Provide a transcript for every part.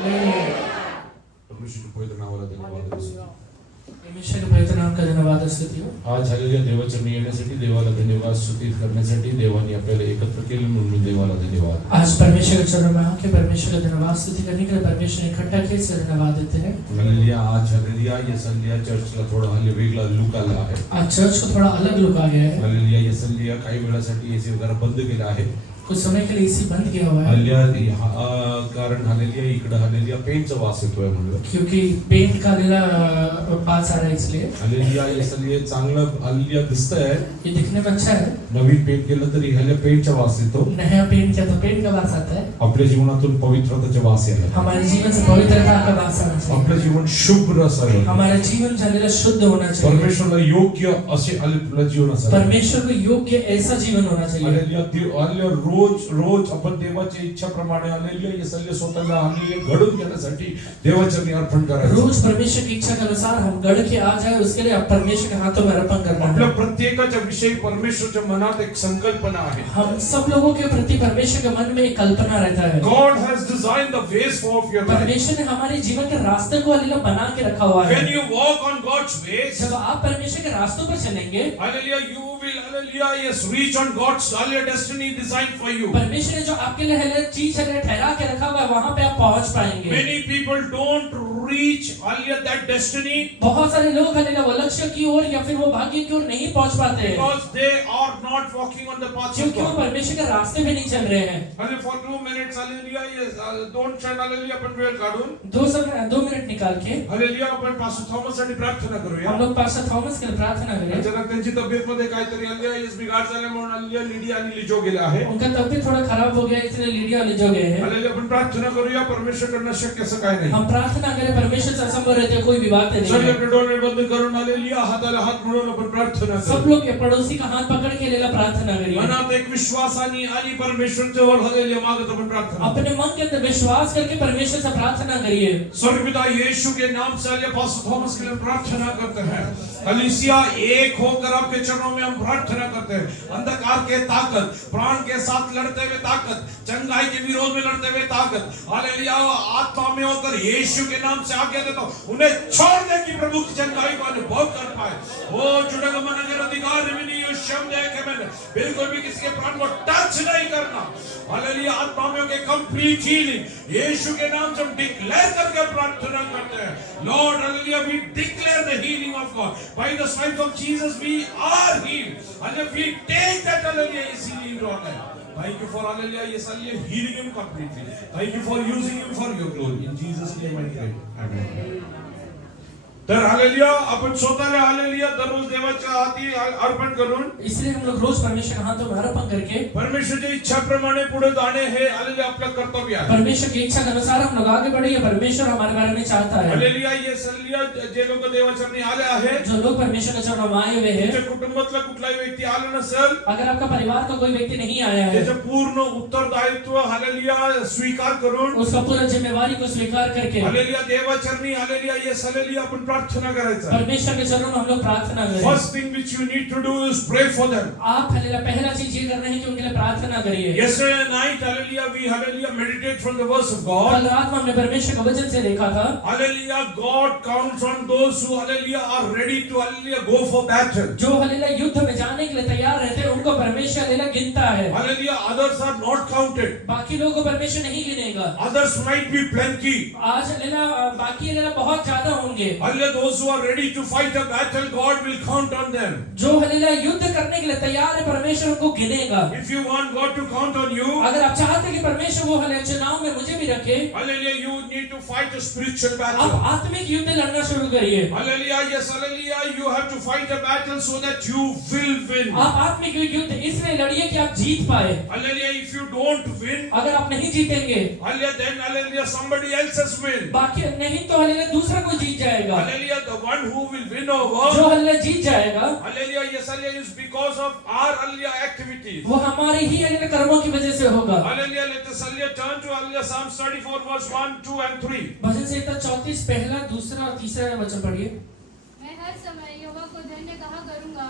परमेश्वर के पवित्र नावाला धन्यवाद असो. परमेश्वर के पवित्र नाम का धन्यवाद स्तुति हो. आज हालेलुया देवाचरणी येण्यासाठी देवाला धन्यवाद स्तुती करण्यासाठी देवाने आपल्याला एकत्र केले म्हणून देवाला धन्यवाद. आज परमेश्वर के चरणों में आके परमेश्वर का धन्यवाद स्तुति करने के लिए परमेश्वर ने इकट्ठा किए इसलिए धन्यवाद देते हैं. हालेलुया. आज हालेलुया येसलिया चर्चला थोडा हल्ले वेगळा लुक आला आहे. आज चर्च को थोड़ा अलग लुक आ गया है. हालेलुया. येसलिया काही वेळासाठी एसी वगैरे बंद केला आहे. कुछ समय के लिए एसी बंद किया हुआ है. हालेलुया. कारण हालेलुया इकडे हालेलुया पेनचा वास येतोय म्हणलं. क्योंकि पेंट का लेला पास आ रहा है इसलिए. हालेलुया. येसलिया चांगलं हालेलुया दिसतंय. ये दिखने में अच्छा है. नवीन पेंट केलं तरी हालेलुया पेंटचा वास येतो. नया पेंट किया तो पेंट का वास आता है. आपल्या जीवनातून पवित्रतेचा वास यायला. हमारे जीवन से पवित्रता का वास आना चाहिए. आपलं जीवन शुभ्र असावं. हमारा जीवन झालेला शुद्ध होना चाहिए. परमेश्वराला योग्य असे आपलं जीवन असावं. परमेश्वर को योग्य ऐसा जीवन होना चाहिए. हालेलुया. रोज आपण देवाच्या इच्छाप्रमाणे हालेलुया येसलिया स्वतःला हालेलुया घडून घेण्यासाठी देवाचरणी अर्पण करायचं. रोज परमेश्वर की इच्छा के अनुसार हम गढ़ के आ जाए उसके लिए परमेश्वर के हाथों में अर्पण करना है. आपल्या प्रत्येकाच्या विषयी परमेश्वरच्या मनात एक संकल्पना आहे. हम सब लोगों के प्रति परमेश्वर के मन में एक कल्पना रहता है. God has designed the ways of your life. परमेश्वर ने हमारे जीवन के रास्ते को हालेलुया बना के रखा हुआ है. When you walk on God's ways, जब आप परमेश्वर के रास्तों पर चलेंगे, hallelujah, you will hallelujah yes reach on God's hallelujah destiny designed for you. परमेश्वर ने जो आपके लिए हालेलुया चीज हालेलुया ठहरा के रखा हुआ है वहां पे आप पहुंच पाएंगे. Many people don't reach hallelujah that destiny बहुत सारे लोग हालेलुया वो लक्ष्य की ओर या फिर वो भाग्य की ओर नहीं पहुंच पाते हैं because they are not walking on the path of क्योंकि वो God. परमेश्वर के रास्ते में नहीं चल रहे हैं. Hallelujah, for 2 minutes hallelujah yes don't stand hallelujah आपण वेळ काढून 2 मिनट निकाल के hallelujah आपण पास्टर थॉमस साठी प्रार्थना करूया. हम लोग पास्टर थॉमस के लिए प्रार्थना करें. अचानक त्यांची तब्येत मध्ये काहीतरी hallelujah yes बिघाड झाला म्हणून hallelujah लिडी आणि लिजो गेले आहे. उनका तबीयत थोड़ा खराब हो गया इसलिए लीडिया वाले जो गए हैं. hallelujah आपण प्रार्थना करूया. परमेश्वरकडनं शक्य असं काय नाही. हम प्रार्थना करें परमेश्वर से असंभव रहते कोई भी बात नहीं सगळे है. आपले डोळे बंद करून hallelujah हाताला हात मिळवून आपण प्रार्थना सब करू. लोग के पड़ोसी का हाथ पकड़ के लेला प्रार्थना करिए. मनात एक विश्वासाने आणि परमेश्वरच्या वर hallelujah मागत आपण प्रार्थना. अपने मन के अंदर विश्वास करके परमेश्वर से प्रार्थना करिए. स्वर्गपिता यीशु के नाम से हallelujah पास्टर थॉमस के लिए प्रार्थना करते हैं. हालेलुया एक होकर आपके चरणों में हम प्रार्थना करते हैं. अंधकार के ताकत, प्राण के साथ लड़ते हुए ताकत, चंगाई के विरोध में लड़ते हुए ताकत, हालेलुया आत्मा में होकर यीशु के नाम से आज्ञा देता हूं उन्हें छोड़ दे कि प्रभु की चंगाई को अनुभव कर पाए. ओ जुड़गमन के अधिकार नहीं यो शब्द है कि मैंने बिल्कुल भी किसी के प्राण को टच नहीं करना. हालेलुया आत्मा में होकर कंप्लीट हीलिंग यीशु के नाम से हम डिक्लेयर करके प्रार्थना करते हैं. Lord hallelujah we declare the healing of God by the stripes of Jesus we are healed and if we take that hallelujah is healing in our life. Thank you for hallelujah yes hallelujah healing him completely. Thank you for using him for your glory in Jesus name I pray amen. तर hallelujah आपण स्वतःला hallelujah दररोज देवाच्या हाती अर्पण करून इसलिए हम लोग रोज परमेश्वर के हाथों में अर्पण करके परमेश्वरच्या इच्छाप्रमाणे पुढे जाणे हे हालेलुया आपलं कर्तव्य आहे. परमेश्वर की इच्छा के अनुसार हम लोग आगे बढ़े. परमेश्वर हमारे बारे में चाहता है. हालेलुया येस हालेलुया जे लोक देवाचरणी आले आहेत जो लोग परमेश्वर के चरणों में आए हुए हैं, तुमच्या कुटुंबातला कुठलाही व्यक्ती आला नसेल अगर आपका परिवार का कोई व्यक्ति नहीं आया है, त्याचं पूर्ण उत्तरदायित्व हालेलुया स्वीकार करून उसका पूरा जिम्मेवारी को स्वीकार करके हालेलुया देवाचरणी हालेलुया येस हालेलुया आपण प्रार्थना करायचं. परमेश्वर के चरणों में हम लोग प्रार्थना करें. First thing which you need to do is pray for them. आप हालेलुया पहला चीज ये करना है कि उनके लिए प्रार्थना करिए. Yesterday night hallelujah we hallelujah meditate from the verse of God. कल रात में हमने परमेश्वर का वचन से देखा था. Hallelujah God counts on those who hallelujah are ready to hallelujah go for battle. जो हालेलुया युद्ध में जाने के लिए तैयार रहते हैं उनको परमेश्वर हालेलुया गिनता है. Hallelujah others are not counted. बाकी लोगों को परमेश्वर नहीं गिनेगा. Others might be plenty. आज हालेलुया बाकी हालेलुया बहुत ज्यादा होंगे. Hallelujah those who are ready to fight a battle God will count on them. जो हालेलुया युद्ध करने के लिए तैयार है परमेश्वर उनको गिनेगा. If you want God to count on you, अगर आप चाहते हैं कि परमेश्वर वो हालेलुया चुनाव में मुझे भी रखे, hallelujah you need to fight a spiritual आप battle. आत्मिक युद्ध लड़ना शुरू करिए. Hallelujah yes hallelujah you have to fight a battle so that you will win. आप आत्मिक युद्ध इसलिए लड़िए कि आप जीत पाए. Hallelujah if you don't win, अगर आप नहीं जीतेंगे, hallelujah then hallelujah somebody else has win. बाकी नहीं तो हालेलुया दूसरा कोई जीत जाएगा. Hallelujah the one who will win जो over, हालेलुया जीत जाएगा, hallelujah yes hallelujah is because of our hallelujah activities. वो हमारे ही हालेलुया कर्मों की वजह से होगा. Hallelujah let us hallelujah turn to hallelujah Psalm 34 verse 1, 2 and 3. भजन संहिता 34 पहला, दूसरा और तीसरा वचन पढ़िए. मैं हर समय यहोवा को धन्य कहा करूंगा,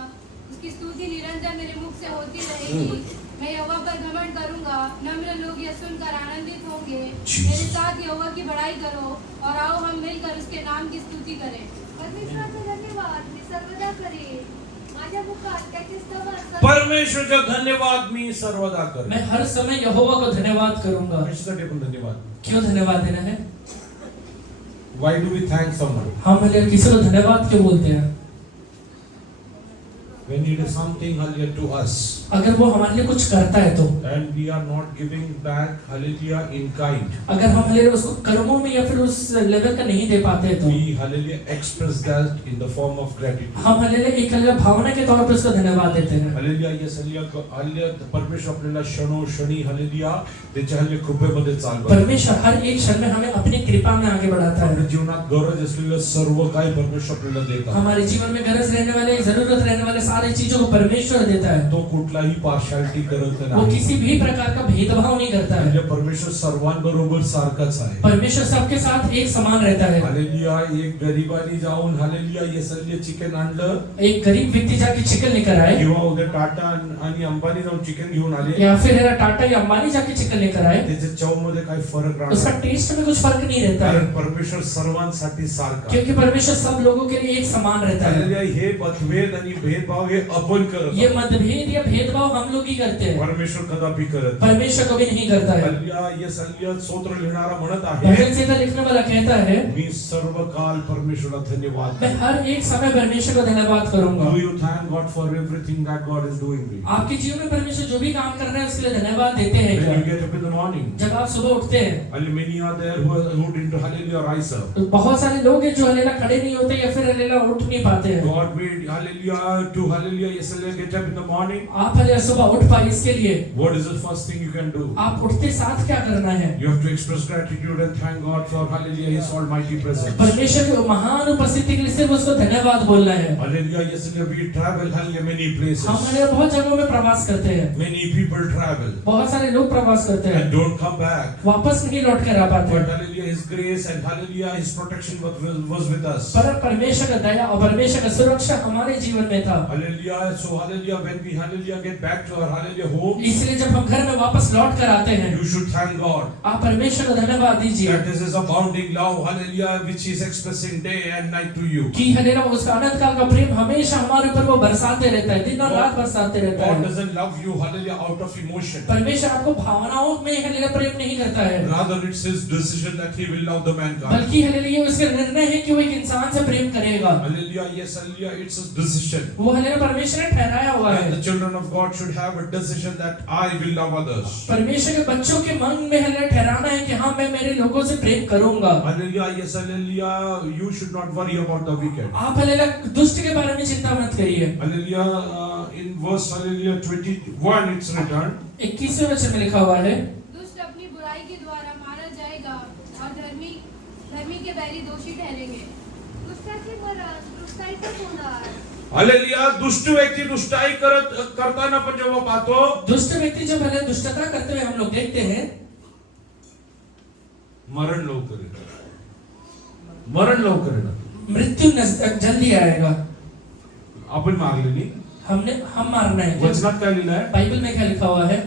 उसकी स्तुति निरंतर मेरे मुख से होती रहेगी. मैं यहोवा पर घमंड करूंगा, नम्र लोग यह सुनकर आनंदित होंगे करके Jesus. मेरे साथ यहोवा की बड़ाई करो और आओ हम मिलकर उसके नाम की स्तुति करें। परमेश्वराचा धन्यवाद मी सर्वदा करेन माझ्या मुखात त्याचे स्तवन परमेश्वरचा धन्यवाद मी सर्वदा करेन। मैं हर समय यहोवा को धन्यवाद करूंगा। कशासाठी पण धन्यवाद? क्यों धन्यवाद देना है? Why do we thank someone? हम किसी को धन्यवाद क्यों बोलते हैं? When he does something hallelujah to us अगर वो हमारे लिए कुछ करता है तो, and we are not giving back hallelujah in kind, अगर हम हल्लेलुया उसको कर्मों में या फिर उस लेवल का नहीं दे पाते तो we hallelujah express that in the form of gratitude. हम हल्लेलुया एक हल्लेलुया भावना के तौर पर उसको धन्यवाद देते हैं। हल्लेलुया yes hallelujah परमेश्वर आपल्याला क्षणोक्षणी हल्लेलुया त्याच्या हल्लेलुया कृपेमध्ये चालवतं। परमेश्वर हर एक क्षण में हमें अपनी कृपा में आगे बढ़ाता आपल्या है। जीवनात गरज असलेलं सर्व काही परमेश्वर आपल्याला देतात। हमारे जीवन में गरज रहने वाले, जरूरत रहने वाले सारी चीजों को परमेश्वर देता है। तो कुठलाही पार्शालिटी करत वो नाही। किसी भी प्रकार का भेदभाव नहीं करता है। म्हणजे परमेश्वर सर्वांबरोबर सारखाच आहे। परमेश्वर सबके साथ एक समान रहता है। हल्लेलुया एक गरीबानी जाऊन हल्लेलुया yes hallelujah चिकन आणलं, एक गरीब व्यक्ति जाके चिकन लेकर आए किंवा उद्या टाटा आणि अंबानी जाऊन चिकन घेऊन आले, या फिर टाटा या अंबानी जाके चिकन लेकर आए, त्याच्या चवमध्ये काही फरक उसका राहणार टेस्ट में कुछ फर्क नहीं रहता है, कारण परमेश्वर सर्वांसाठी सारखा आहे। क्योंकि परमेश्वर सब लोगों के लिए एक समान रहता है। हल्लेलुया हे मतभेद आणि भेदभाव हे आपण करत ये आहोत। मतभेद या भेदभाव हम लोग ही करते हैं, परमेश्वर कदापि करत नाही। परमेश्वर कभी नहीं करता है। हल्लेलुया yes hallelujah स्तोत्र लिहिणारा म्हणत भजन आहे, संहिता लिखने वाला कहता है, मी सर्व काल परमेश्वराला धन्यवाद मैं देतो। हर एक समय परमेश्वर को धन्यवाद करूंगा। Do you thank God for everything that God is doing with you? आपके जीवन में परमेश्वर जो भी काम कर रहे हैं उसके लिए धन्यवाद देते हैं When you क्या? get up in the morning, जब आप सुबह उठते हैं, many are there who didn't hallelujah rise up. तो बहुत सारे लोग हैं जो हलेला खड़े नहीं होते या फिर हलेला उठ नहीं पाते हैं। God made hallelujah to hallelujah yes hallelujah get up in the morning. आप हलेला सुबह उठ पाए इसके लिए What is the first thing you can do? आप उठते साथ क्या करना है? You have to express gratitude and thank God for hallelujah His almighty presence. परमेश्वर की महान उपस्थिति के लिए सिर्फ उसको धन्यवाद बोलना है। Hallelujah yes hallelujah we travel hallelujah many places. हम हलेला बहुत जगहों में प्रवास करते हैं, Many people travel बहुत सारे लोग प्रवास करते हैं, and don't come back. वापस नहीं लौट कर आ पाते But हैं। hallelujah His grace and hallelujah His protection was with us. पर परमेश्वर का दया और परमेश्वर का सुरक्षा हमारे जीवन में था। Hallelujah. So hallelujah when we hallelujah get back to our hallelujah home, इसलिए जब हम घर में वापस लौट कर आते हैं, you should thank God. आप परमेश्वर को धन्यवाद दीजिए That is His abounding love, hallelujah, which He is expressing day and night to you. कि हलेला उसका अनंत काल का प्रेम हमेशा हमारे ऊपर वो बरसाते रहता है, दिन और रात बरसाते रहता God है। doesn't love you, hallelujah, out of emotion. परमेश्वर आपको भावनाओं में हलेला प्रेम नहीं करता है, Rather, it's His decision that He will love the mankind. बल्कि हलेला ये उसका निर्णय है कि वो एक इंसान से प्रेम करेगा। Hallelujah, yes, hallelujah, it's His decision. वो हलेला परमेश्वर ने ठहराया हुआ And the है। children of God should have a decision that I will love others. परमेश्वर के बच्चों के मन में हलेला ठहराना है कि हाँ मैं मेरे लोगों से प्रेम करूंगा। Hallelujah, yes, hallelujah, you should not worry about the wicked. आप हलेला दुष्ट के बारे में चिंता मत करिए। Hallelujah, in verse hallelujah 21 it's written, 21वें वचन में लिखा हुआ है, दुष्ट अपनी बुराई के द्वारा मारा जाएगा और धर्मी के बैरी दोषी ठहरेंगे। दुष्टाचे मरण दुष्टाईतच होणार हालेलुया दुष्ट व्यक्ती दुष्टाई करताना पण जेव्हा पाहतो, दुष्ट व्यक्ति जब हलेला दुष्टता करते हुए हम लोग देखते हैं, मरण लवकर येतं. मरण लवकर येतं. मृत्यु जल्दी आएगा। आपण मारले नाही. हम मारना है। वचनात काय लिहिलं आहे? बाइबल में क्या लिखा हुआ है?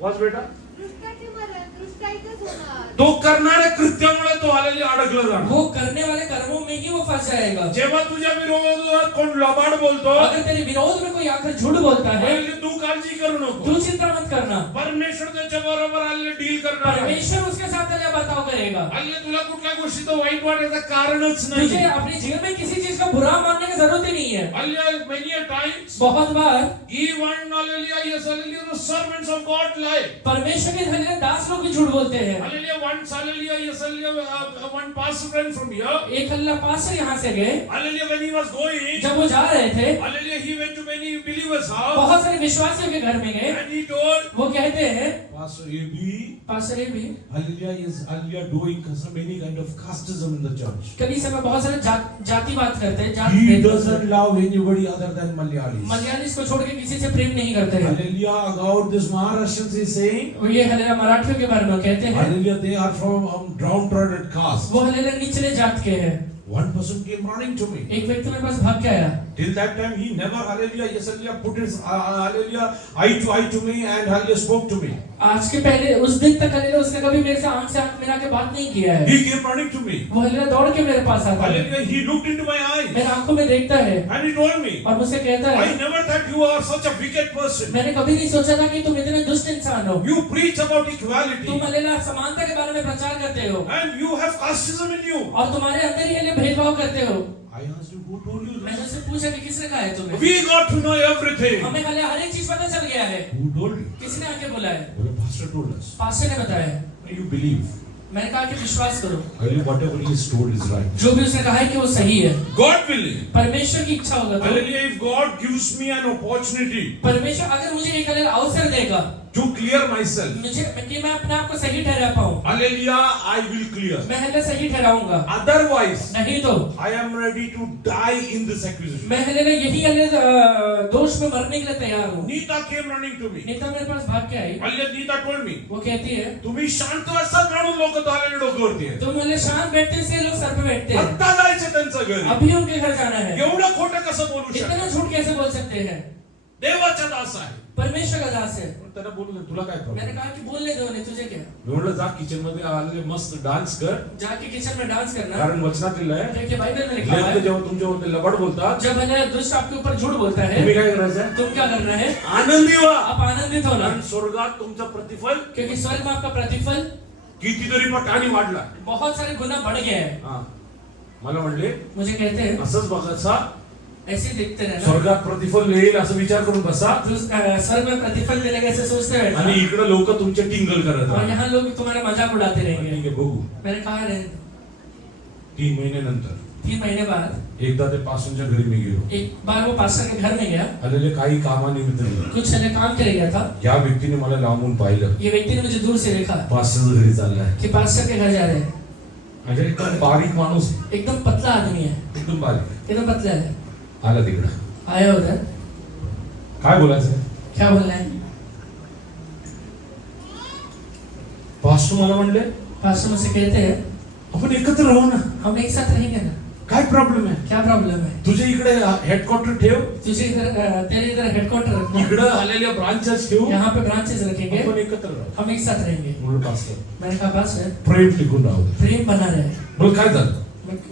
वाच बेटा. दुष्टाचे मरण दुष्टाईतच होणार तो करणाऱ्या कृत्यामुळे तो हालेलुया अडकला जाणार. वो करने वाले कर्मों में ही वो फंस जाएगा। जेव्हा तुझ्या विरोधात कोण लबाड बोलतो, अगर तेरे विरोध में कोई आकर झूठ बोलता है, हालेलुया तू काळजी करू नको. तू चिंता मत करना, परमेश्वर त्याच्या बरोबर हालेलुया डील करणार आहे. परमेश्वर उसके साथ तेरा बर्ताव करेगा। हालेलुया तुला कुठल्या गोष्टीचं वाईट वाटायचं कारणच नाही. तुझे अपने जीवन में किसी चीज का बुरा मानने की जरूरत ही नहीं है। हालेलुया many a times बहुत बार even hallelujah yes hallelujah the servants of God lie. परमेश्वर के धन्य दास लोग भी झूठ बोलते हैं। Hallelujah once hallelujah yes hallelujah one pastor friend from here, एक अल्लाह पास से यहाँ से गए, hallelujah when he was going, जब वो जा रहे थे, hallelujah he went to many believers house बहुत सारे विश्वासियों के घर में गए। and he told वो कहते हैं, Pastor AB पास्टर ये भी hallelujah is hallelujah doing so many kind of casteism in the church. कभी समय बहुत सारे जाति बात करते हैं, जाति He भेद doesn't करते हैं। love anybody other than Malayalis. मलयालीस को छोड़ के किसी से प्रेम नहीं करते हैं। Hallelujah about this Maharashtrians is saying वो ये हलेला मराठियों के बारे में कहते हैं, hallelujah they are from downtrodden caste. वो हलेला निचले जात के हैं। One person came running to me. एक व्यक्ति मेरे पास भाग के आया। Till that time he never hallelujah yes hallelujah put his hallelujah eye to me and hallelujah spoke to me. आज के पहले उस दिन तक हलेला उसने कभी मेरे से आंख मिला के बात नहीं किया है। He came running to me. वो हल्ला दौड़ के मेरे पास आता है, Hallelujah. He looked into my eyes मेरे आंखों में देखता है and he told me, और मुझसे कहता I है, never thought you are such a wicked person. मैंने कभी नहीं सोचा था कि तुम इतने दुष्ट इंसान हो। You preach about तुम equality हल्ला समानता के बारे में प्रचार करते हो and you have casteism in you. और तुम्हारे अंदर ही हल्ले भेदभाव करते हो। I asked you, who told you Maine this? उससे पूछा कि किसने कहा है तुम्हें? We got to know everything. हमें हल्ले हर एक चीज पता चल गया है। Who told you? किसने आके बोला है? The pastor told us. Pastor ने बताया। You believe. मैंने कहा कि विश्वास करो, Hallelujah. Whatever he has told is right. जो भी उसने कहा है कि वो सही है। God willing. परमेश्वर की इच्छा होगा तो Hallelujah. If God gives me an opportunity परमेश्वर अगर मुझे एक अलग अवसर देगा to clear myself, मुझे कि मैं अपने आप को सही ठहरा पाऊं, hallelujah, I will clear. मैं हल्ले सही ठहराऊंगा। Otherwise, नहीं तो I am ready to die in this accusation. मैं हल्ले यही हल्ले दोष में मरने के लिए तैयार हूँ। Nita came running to me. Nita मेरे पास भाग के आई, Hallelujah. Nita told me, वो कहती है तुम्ही शांत असतात म्हणून लोक तालेले डोक्यावरती आहेत. तुम हल्ले शांत बैठते से लोग सर पे बैठते हैं, आता जायचं त्यांचं घरी. अभी उनके घर जाना है। एवढं खोटं कसं बोलू शकतो? इतना झूठ कैसे बोल सकते हैं? देवाचा दास आहे. परमेश्वर का दास है। पण त्याला बोलू दे, तुला काय मैंने प्रॉब्लेम? कहा कि बोलने दो, नहीं तुझे क्या, मी म्हटलं जा किचन मध्ये आलेले मस्त डान्स कर, जाके किचन में डांस करना, कारण वचनात लिहिलं आहे क्योंकि बाइबल में लिखा लेफ्ट है जेव्हा तुमच्यावर लबाड बोलतात, जब हल्ले दुष्ट आपके ऊपर झूठ बोलता है तुम्ही काय करायचं? तुम क्या करना है? आनंदी व्हा. आप आनंदित हो ना, कारण स्वर्गात तुमचं प्रतिफल क्योंकि स्वर्ग में आपका प्रतिफल कितीतरी पटाने वाढला. बहुत सारे गुना बढ़ गया है। हा. मला म्हणले मुझे कहते हैं असंच बघायचा, ऐसे ही देखते रहना, स्वर्गात प्रतिफल येईल असं विचार करून बसा स्वर्ग में प्रतिफल मिलेगा ऐसे सोचते आणि रहना, इकडे लोक तुमचे टिंगल करत और राहतात. यहाँ लोग तुम्हारा मजाक उड़ाते ठीक रहेंगे। आहे, बघू. मैंने कहा रहे 3 महिन्यानंतर 3 महीने बाद एकदा ते पासूनच्या घरी मी गेलो. एक बार वो पास्टर के घर में गया, आलेले काही कामानिमित्त गेलो. कुछ हल्ले काम के लिए गया था। या व्यक्तीने मला लांबून पाहिलं, ये व्यक्ति ने मुझे दूर से देखा पास्टरच्या घरी चाललाय. कि पास्टर के घर जा रहे हैं। म्हणजे एकदम बारीक माणूस, एकदम पतला आदमी है, एकदम बारीक. एकदम पतला है। आला तिकडं. आया उधर, काय बोलायचं? क्या बोलना है? पास्टर मला म्हणले पास्टर मुझसे कहते हैं आपण एकत्र राहू ना. हम एक साथ रहेंगे ना, काय प्रॉब्लेम आहे? क्या प्रॉब्लम है? तुझे इकडे हेडक्वार्टर ठेव, तुझे इधर तेरे इधर हेडक्वार्टर रखना, इकडे आलेल्या ब्रांचेस ठेव, यहाँ पे ब्रांचेस रखेंगे, आपण एकत्र राहू. हम एक साथ रहेंगे। म्हणलं पास्टर मैंने कहा पास्टर प्रेम टिकून राहू. प्रेम बना रहे। म्हणलं काय झालं?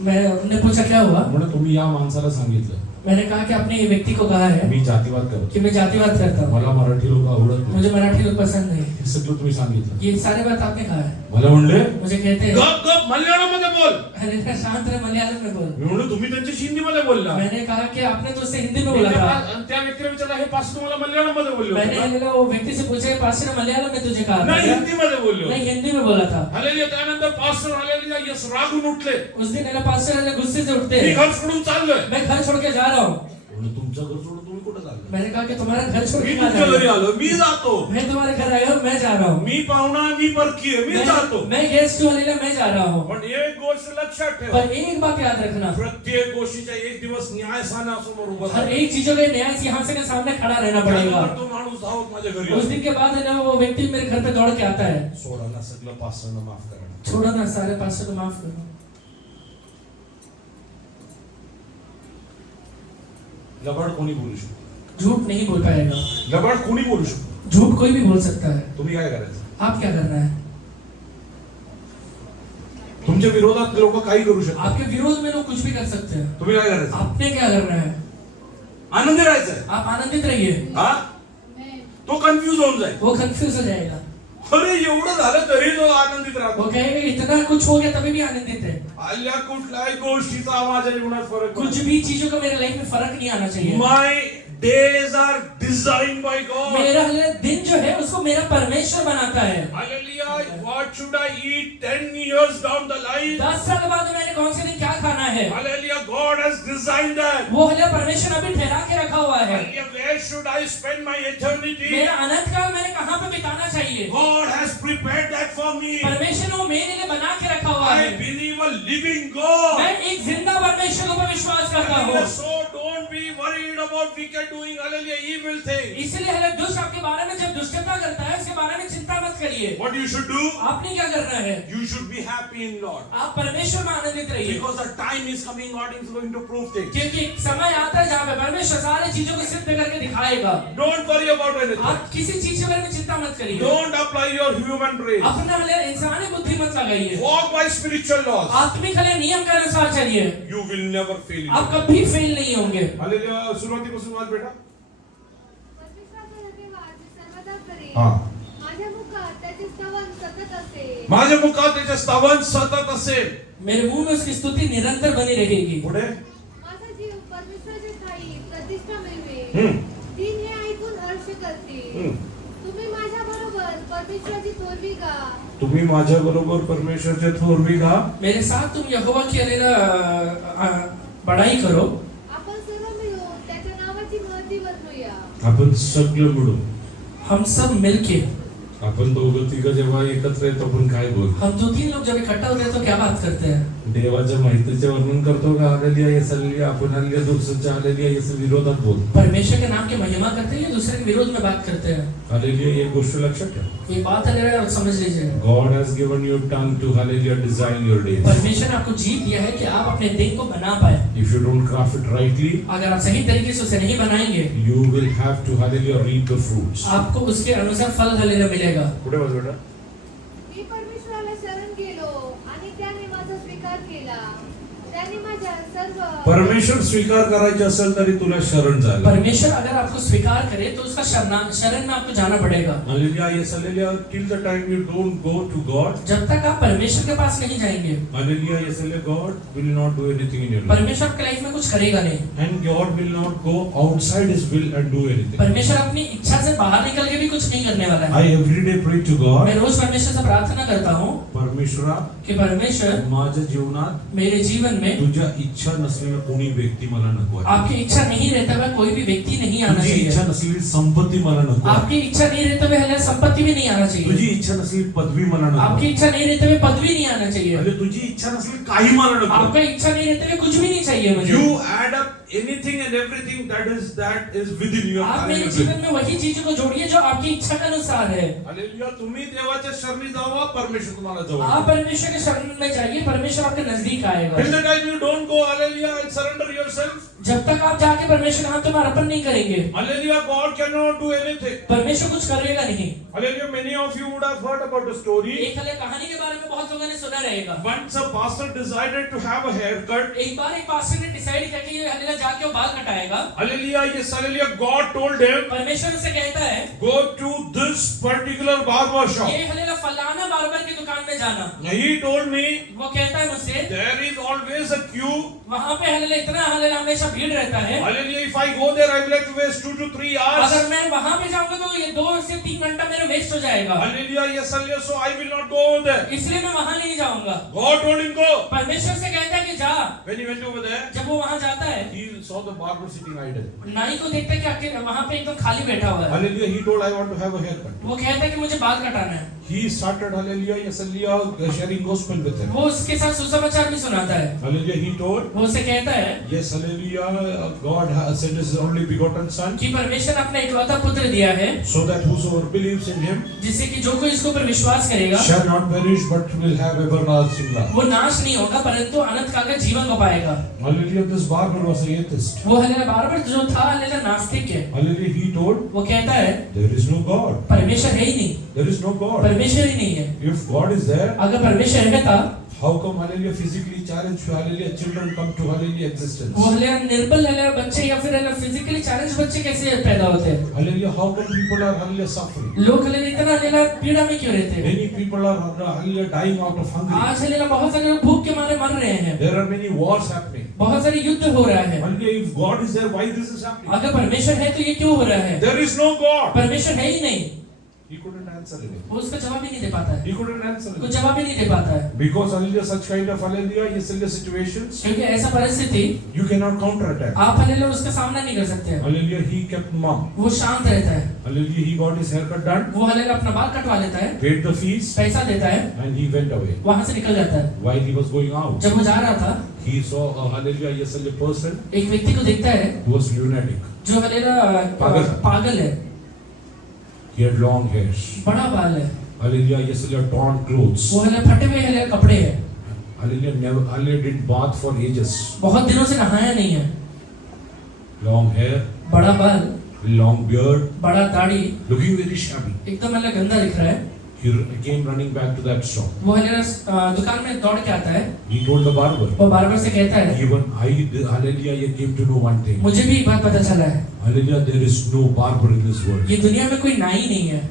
मैंने पूछा क्या हुआ? म्हणलं तुम्ही या माणसाला सांगितलं मैंने कहा कि आपने ये व्यक्ति को कहा है मी जातीवाद करतो, कि मैं जातिवाद करता हूँ, मला मराठी लोक आवडत नाही, मुझे मराठी लोग पसंद नहीं। हे सगळं तुम्ही सांगितलं. ये सारे बात आपने कहा है। मला म्हणले मुझे कहते हैं गप गप मल्याळममध्ये बोल. अरे शांत रहे, मलयालम में बोल। मी म्हणलं तुम्ही त्यांच्याशी हिंदीमध्ये बोलला. मैंने कहा कि आपने तो उससे हिंदी में मी बोला त्या- था। आणि त्या व्यक्तीला विचारलं हे पास्टर तुम्हाला मल्याळममध्ये बोलले मैंने होते का? वो व्यक्ति से पूछा पास्टर ने मलयालम में तुझे कहा नाही था? हिंदीमध्ये बोलले होते. नहीं, हिंदी में बोला था। हालेलुया. त्यानंतर पास्टर हालेलुया यस रागून उठले. उस दिन मेरा पास्टर ने गुस्से से उठते मी हैं, घर सोडून चाललोय. मैं घर छोड़ के जा रहा हूँ। म्हणलं तुमचं घर सोडून तुम्ही कुठे चाललाय? मैंने कहा कि तुम्हारा घर छोड़ मी के कहाँ जा तुमच्या घरी रहे हो? आलो, मी जातो. मैं तुम्हारे घर आया हूँ, मैं जा रहा हूँ। मी पाहुणा, मी परकीय, मी जातो. मैं गेस्ट हूँ, मैं जा रहा हूँ। पण एक गोष्ट लक्षात ठेवा, पर एक बात याद रखना, प्रत्येक गोष्टीचा एक दिवस न्यायस्थानासमोर उभा हर राहा. एक चीजों के न्याय सिंहासन के सामने खड़ा रहना पड़ेगा। त्यानंतर तो माणूस धावत माझ्या घरी उस आला. दिन के बाद है ना वो व्यक्ति मेरे घर पे दौड़ के आता है, सोडा ना सगळं पास्टरना माफ करा. छोड़ो ना सारे पास्टर को माफ करो। लबाड कोणी बोलू शकतो? झूठ नहीं बोल पाएगा, लबाड कोणी बोलू शकतो? झूठ कोई भी बोल सकता है। तुम्ही काय करायचं? आप क्या करना है? तुमच्या विरोधात लोक काही करू शकतात. आपके विरोध में लोग कुछ भी कर सकते हैं, तुम्ही काय करायचं? आपने क्या करना है? आनंदी राहायचंय. आप आनंदित रहिए, हा? मैं तो कन्फ्यूज होऊन जाईल. वो कंफ्यूज हो जाएगा, अरे एवढं झालं तरी तो आनंदित वो राहतो. कहेगा इतना कुछ हो गया तभी भी आनंदित है। आल्या कुठल्याही गोष्टीचा माझ्या जीवनात फरक कुछ पडतो. भी चीजों का मेरे लाइफ में फर्क नहीं आना चाहिए। My days are designed by God. मेरा दिन जो है उसको मेरा परमेश्वर बनाता है। Hallelujah. What should I eat 10 years down the line? 10 साल बाद मैंने कौन से दिन क्या खाना है, hallelujah. God has designed that. वो हल्ला परमेश्वर अभी ठहरा के रखा हुआ है। Hallelujah. Where should I spend my eternity? मेरा अनंत काल मैंने कहाँ पे बिताना चाहिए, God has prepared that for me. परमेश्वर ने वो मेरे लिए बना के रखा हुआ I है। believe a living God. मैं एक जिंदा परमेश्वर पर विश्वास करता हूँ। So don't be worried about wicked doing, hallelujah, evil things. इसलिए हले दुष्ट आपके बारे में जब दुष्टता करता है उसके बारे में चिंता मत करिए। What you should do? आपने क्या करना है? You should be happy in Lord. आप परमेश्वर में आनंदित रहिए, Because the time is coming, God is going to prove things. क्योंकि समय आता है जहाँ पे परमेश्वर सारी चीजों को सिद्ध करके दिखाएगा। Don't worry about anything. आप किसी चीज के बारे में चिंता मत करिए। Don't apply your human brain. अपना हले इंसानी बुद्धि मत लगाइए। Walk by spiritual laws. आत्मिक हले नियम के अनुसार चलिए। You will never fail. आप कभी फेल नहीं होंगे। हालेलुया। शुरुआती पासून वाच बेटा. परमेश्वराचा धन्यवाद मी सर्वदा करेन. हां. माझ्या मुखात त्याचे स्तवन सतत असेल. माझ्या मुखात त्याचे स्तवन सतत असेल. मेरे मुंह में उसकी स्तुति निरंतर बनी रहेगी। पुढे माझा जीव परमेश्वराच्या ठाई प्रतिष्ठा मिळवेल. दिन हे ऐकून हर्ष करतील. तुम्ही माझ्या बरोबर परमेश्वराची थोरवी गा. तुम्ही माझ्या बरोबर परमेश्वरचे थोरवी गा. मेरे साथ तुम यहोवा की हलेला बड़ाई करो. आपण सर्व मिळून त्याच्या नावाची महती वर्णूया. आपण सगळे मिळून, हम सब मिलके, आपण दोघं तिघं जेव्हा एकत्र येतो आपण काय बोल, हम 2-3 लोग जब इकट्ठा होते हैं तो क्या बात करते हैं? देवाच्या माहितीचे वर्णन करतो का? हालेलुया येसलिया. आपण हालेलुया दुसऱ्याच्या हालेलुया येस विरोधात बोल. परमेश्वर के नाम की महिमा करते हैं या दूसरे के विरोध में बात करते हैं? हालेलुया. एक गोष्ट लक्षात ठेव. ये बात है, समझ लीजिए। God has given you tongue to hallelujah design your days. परमेश्वर ने आपको जीव दिया है कि आप अपने दिन को बना पाए। If you don't craft it rightly, अगर आप सही तरीके से उसे नहीं बनाएंगे, you will have to hallelujah reap the fruits. आपको उसके अनुसार फल हलेला मिलेगा। पुढे वाच बेटा. मी परमेश्वराला शरण गेलो आणि त्याने माझा स्वीकार केला. त्याने माझ्या सर्व परमेश्वर स्वीकार करायचे असेल तरी तुला शरण जायला. परमेश्वर अगर आपको स्वीकार करे तो उसका शरण में आपको जाना पड़ेगा। Hallelujah. येसलिया. till the time you don't go to God, जब तक आप परमेश्वर के पास नहीं जाएंगे, hallelujah, येसलिया, God will not do anything in your life. परमेश्वर आपकी लाइफ में कुछ करेगा नहीं। And God will not go outside His will and do anything. परमेश्वर अपनी इच्छा से बाहर निकल के भी कुछ नहीं करने वाला है। I every day pray to मैं God. रोज परमेश्वर से प्रार्थना करता हूँ परमेश्वरा, कि परमेश्वर माझ्या जीवनात मेरे जीवन में तुझ्या इच्छा नसलेला कोणी व्यक्ती मला नको आहे. आपकी इच्छा नहीं रहता हुआ कोई भी व्यक्ति नहीं आना तुझी इच्छा चाहिए। नसलेली संपत्ती मला नको आहे. आपकी इच्छा नहीं रहते हुए हले संपत्ति भी नहीं आना तुझी चाहिए। इच्छा नसलेली पदवी मला नको आपकी आहे. इच्छा नहीं रहते हुए पदवी नहीं आना चाहिए। म्हणजे तुझी इच्छा नसलेली काही मला नको आहे. आपका इच्छा नहीं रहते हुए कुछ भी नहीं चाहिए मुझे। You add up anything and everything that is within your आप मेरे capacity. जीवन में वही चीजों को जोड़िए जो आपकी इच्छा के अनुसार है। हालेलुया. तुम्ही देवाच्या शरणी जावा, परमेश्वर तुम्हाला जवळ आप परमेश्वर के शरण में जाइए, परमेश्वर आपके नजदीक आएगा। Till the time you don't go, hallelujah, and surrender yourself, जब तक आप जाके परमेश्वर के हाथ में अर्पण नहीं करेंगे, hallelujah, God cannot do anything. परमेश्वर कुछ करेगा नहीं। Hallelujah. Many of you would have heard about a story. एक हले कहानी के बारे में बहुत लोगों ने सुना रहेगा। Once a pastor decided to have a haircut. एक बार एक पास्टर ने डिसाइड किया कि ये हले जाके वो बाल कटाएगा। Hallelujah. Yes, hallelujah. God told him, परमेश्वर से कहता है, go to this particular barber shop. ये हले फलाना बार्बर की दुकान में जाना। He told me, वो कहता है मुझसे, there is always a queue. वहाँ पे हले इतना हले हमेशा भीड़ रहता है। Hallelujah. If I go there, I will have to waste 2 to 3 hours. अगर मैं वहाँ पे जाऊंगा तो ये 2 से 3 घंटा मेरा वेस्ट हो जाएगा। Hallelujah. Yes, hallelujah. So I will not go over there. इसलिए मैं वहाँ नहीं जाऊंगा। God told him, go. परमेश्वर से कहता है कि जा। When he went over there, जब वो वहाँ जाता है, he saw the barber sitting idle. नाई को देखता है कि अकेले वहाँ पे एकदम खाली बैठा हुआ है। Hallelujah. He told, I want to have a haircut. वो कहता है कि मुझे बाल कटाना है। He started, hallelujah, yes, hallelujah, sharing gospel with him. वो उसके साथ सुसमाचार भी सुनाता है। Hallelujah. He told, वो उसे कहता है yes, hallelujah, God has sent His only begotten Son, कि परमेश्वर ने अपना इकलौता पुत्र दिया है, so that whosoever believes in Him जिससे कि जो कोई इसके ऊपर विश्वास करेगा shall not perish but will have everlasting life. वो नाश नहीं होगा परंतु अनंत काल का जीवन को पाएगा। Hallelujah. This barber was an atheist. वो हलेला बार्बर जो था हलेला नास्तिक है। Hallelujah. He told, वो कहता है there is no God. परमेश्वर है ही नहीं, There is no God. परमेश्वर ही नहीं है। If God is there, अगर परमेश्वर रहता, how come, hallelujah, physically challenged, hallelujah, children come to, hallelujah, existence? वो हलेला निर्बल हलेला बच्चे या फिर हलेला फिजिकली चैलेंज बच्चे कैसे पैदा होते हैं? Hallelujah. How come people are, hallelujah, suffering? लोग हलेला इतना हलेला पीड़ा में क्यों रहते हैं? Many people are, hallelujah, dying out of hunger. आज हलेला बहुत सारे लोग भूख के मारे मर रहे हैं। There are many wars happening. बहुत सारे युद्ध हो रहा है। Hallelujah. If God is there, why this is happening? अगर परमेश्वर है तो ये क्यों हो रहा है? There is no God. परमेश्वर है ही नहीं। He couldn't answer it. वो उसका जवाब ही नहीं दे पाता है। He couldn't answer वो it. जवाब ही नहीं दे पाता है। Because, hallelujah, such kind of, hallelujah, yes, hallelujah, situations, क्योंकि ऐसा परिस्थिति you cannot counterattack. आप हलेला उसका सामना नहीं कर सकते हैं। Hallelujah. He kept mum. वो शांत रहता है। Hallelujah. He got his haircut done, वो हलेला अपना बाल कटवा लेता है, paid the fees, पैसा देता है, and he went away. वहां से निकल जाता है। While he was going out, जब वो जा रहा था, he saw a, hallelujah, yes, hallelujah, person एक व्यक्ति को देखता है who was lunatic. जो हलेला पागल है, He had long hairs. बड़ा बाल है, Hallelujah. Yesterday torn clothes. वो हले फटे हुए हले कपड़े हैं, Hallelujah. Never. Hallelujah. Didn't bath for ages. बहुत दिनों से नहाया नहीं है, Long hair, बड़ा बाल, long beard, बड़ा दाढ़ी, looking very shabby. एकदम हले गंदा दिख रहा है। He came running back to that shop. वो हले दुकान में दौड़ के आता है, He told the barber. वो बार्बर से कहता है, Even Hallelujah, I came to know one thing. मुझे भी एक बात पता चला है, Hallelujah, there is no barber in this world. ये दुनिया में कोई नाई नहीं है।